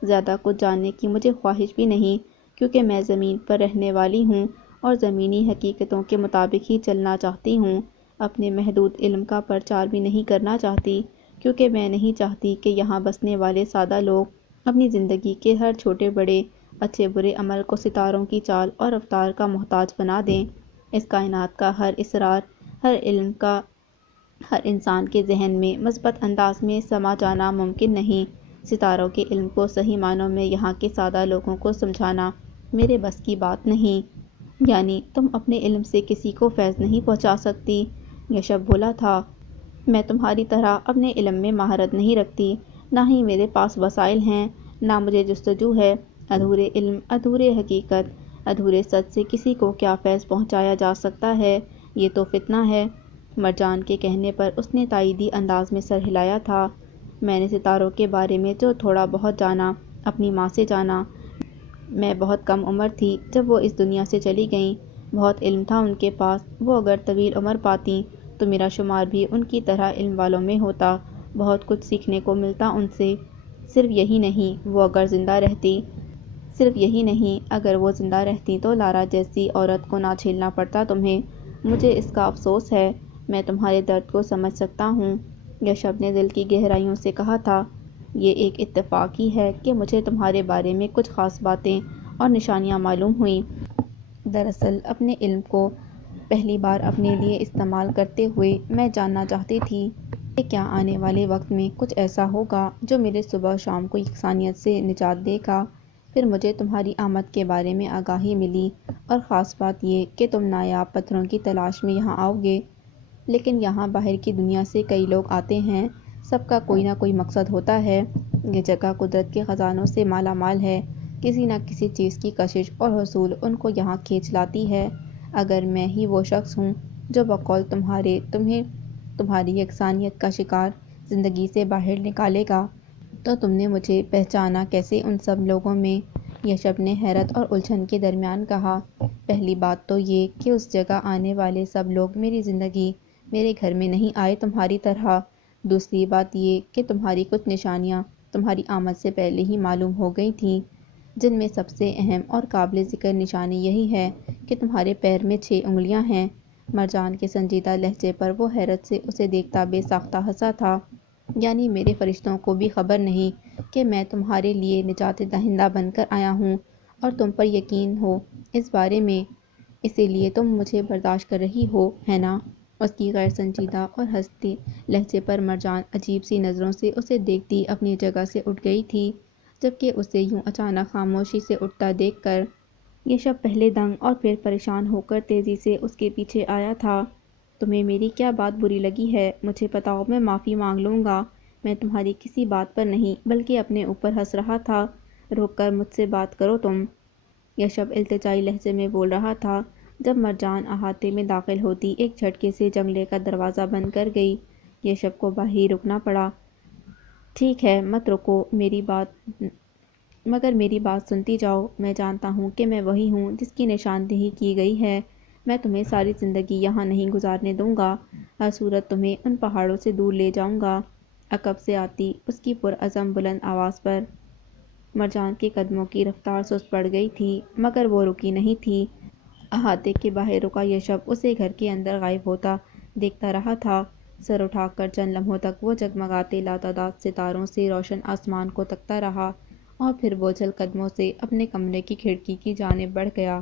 زیادہ کچھ جاننے کی مجھے خواہش بھی نہیں، کیونکہ میں زمین پر رہنے والی ہوں اور زمینی حقیقتوں کے مطابق ہی چلنا چاہتی ہوں۔ اپنے محدود علم کا پرچار بھی نہیں کرنا چاہتی، کیونکہ میں نہیں چاہتی کہ یہاں بسنے والے سادہ لوگ اپنی زندگی کے ہر چھوٹے بڑے، اچھے برے عمل کو ستاروں کی چال اور رفتار کا محتاج بنا دیں۔ اس کائنات کا ہر اسرار، ہر علم کا ہر انسان کے ذہن میں مثبت انداز میں سما جانا ممکن نہیں۔ ستاروں کے علم کو صحیح معنوں میں یہاں کے سادہ لوگوں کو سمجھانا میرے بس کی بات نہیں۔ یعنی تم اپنے علم سے کسی کو فیض نہیں پہنچا سکتی؟ یشب بولا تھا۔ میں تمہاری طرح اپنے علم میں مہارت نہیں رکھتی، نہ ہی میرے پاس وسائل ہیں، نہ مجھے جستجو ہے۔ ادھورے علم، ادھورے حقیقت، ادھورے سچ سے کسی کو کیا فیض پہنچایا جا سکتا ہے؟ یہ تو فتنہ ہے۔ مرجان کے کہنے پر اس نے تائیدی انداز میں سر ہلایا تھا۔ میں نے ستاروں کے بارے میں جو تھوڑا بہت جانا، اپنی ماں سے جانا۔ میں بہت کم عمر تھی جب وہ اس دنیا سے چلی گئیں۔ بہت علم تھا ان کے پاس، وہ اگر طویل عمر پاتیں تو میرا شمار بھی ان کی طرح علم والوں میں ہوتا۔ بہت کچھ سیکھنے کو ملتا ان سے۔ صرف یہی نہیں، وہ اگر زندہ رہتی صرف یہی نہیں، اگر وہ زندہ رہتی تو لارا جیسی عورت کو نہ جھیلنا پڑتا تمہیں۔ مجھے اس کا افسوس ہے۔ میں تمہارے درد کو سمجھ سکتا ہوں، یشب نے دل کی گہرائیوں سے کہا تھا۔ یہ ایک اتفاق ہی ہے کہ مجھے تمہارے بارے میں کچھ خاص باتیں اور نشانیاں معلوم ہوئیں۔ دراصل اپنے علم کو پہلی بار اپنے لیے استعمال کرتے ہوئے میں جاننا چاہتی تھی کہ کیا آنے والے وقت میں کچھ ایسا ہوگا جو میرے صبح و شام کو یکسانیت سے نجات دے گا۔ پھر مجھے تمہاری آمد کے بارے میں آگاہی ملی، اور خاص بات یہ کہ تم نایاب پتھروں کی تلاش میں یہاں آؤ گے۔ لیکن یہاں باہر کی دنیا سے کئی لوگ آتے ہیں، سب کا کوئی نہ کوئی مقصد ہوتا ہے۔ یہ جگہ قدرت کے خزانوں سے مالا مال ہے، کسی نہ کسی چیز کی کشش اور حصول ان کو یہاں کھینچ لاتی ہے۔ اگر میں ہی وہ شخص ہوں جو بقول تمہیں تمہاری یکسانیت کا شکار زندگی سے باہر نکالے گا، تو تم نے مجھے پہچانا کیسے ان سب لوگوں میں؟ یشب نے حیرت اور الجھن کے درمیان کہا۔ پہلی بات تو یہ کہ اس جگہ آنے والے سب لوگ میری زندگی، میرے گھر میں نہیں آئے تمہاری طرح۔ دوسری بات یہ کہ تمہاری کچھ نشانیاں تمہاری آمد سے پہلے ہی معلوم ہو گئی تھیں، جن میں سب سے اہم اور قابل ذکر نشانی یہی ہے کہ تمہارے پیر میں 6 انگلیاں ہیں۔ مرجان کے سنجیدہ لہجے پر وہ حیرت سے اسے دیکھتا بے ساختہ ہنسا تھا۔ یعنی میرے فرشتوں کو بھی خبر نہیں کہ میں تمہارے لیے نجات دہندہ بن کر آیا ہوں، اور تم پر یقین ہو اس بارے میں، اسی لیے تم مجھے برداشت کر رہی ہو، ہے نا؟ اس کی غیر سنجیدہ اور ہنستے لہجے پر مرجان عجیب سی نظروں سے اسے دیکھتی اپنی جگہ سے اٹھ گئی تھی، جبکہ اسے یوں اچانک خاموشی سے اٹھتا دیکھ کر یشب پہلے دنگ اور پھر پریشان ہو کر تیزی سے اس کے پیچھے آیا تھا۔ تمہیں میری کیا بات بری لگی ہے؟ مجھے بتاؤ، میں معافی مانگ لوں گا۔ میں تمہاری کسی بات پر نہیں بلکہ اپنے اوپر ہنس رہا تھا۔ روک کر مجھ سے بات کرو تم، یشب التجائی لہجے میں بول رہا تھا۔ جب مرجان احاطے میں داخل ہوتی ایک جھٹکے سے جنگلے کا دروازہ بند کر گئی، یشب کو باہر ہی رکنا پڑا۔ ٹھیک ہے، مت رکو، مگر میری بات سنتی جاؤ۔ میں جانتا ہوں کہ میں وہی ہوں جس کی نشاندہی کی گئی ہے۔ میں تمہیں ساری زندگی یہاں نہیں گزارنے دوں گا، ہر صورت تمہیں ان پہاڑوں سے دور لے جاؤں گا۔ عقب سے آتی اس کی پرعزم بلند آواز پر مرجان کے قدموں کی رفتار سست پڑ گئی تھی، مگر وہ رکی نہیں تھی۔ احاطے کے باہر رکا یہ شب اسے گھر کے اندر غائب ہوتا دیکھتا رہا تھا۔ سر اٹھا کر چند لمحوں تک وہ جگمگاتے لاتعداد ستاروں سے روشن آسمان کو تکتا رہا اور پھر بوجھل قدموں سے اپنے کمرے کی کھڑکی کی جانب بڑھ گیا۔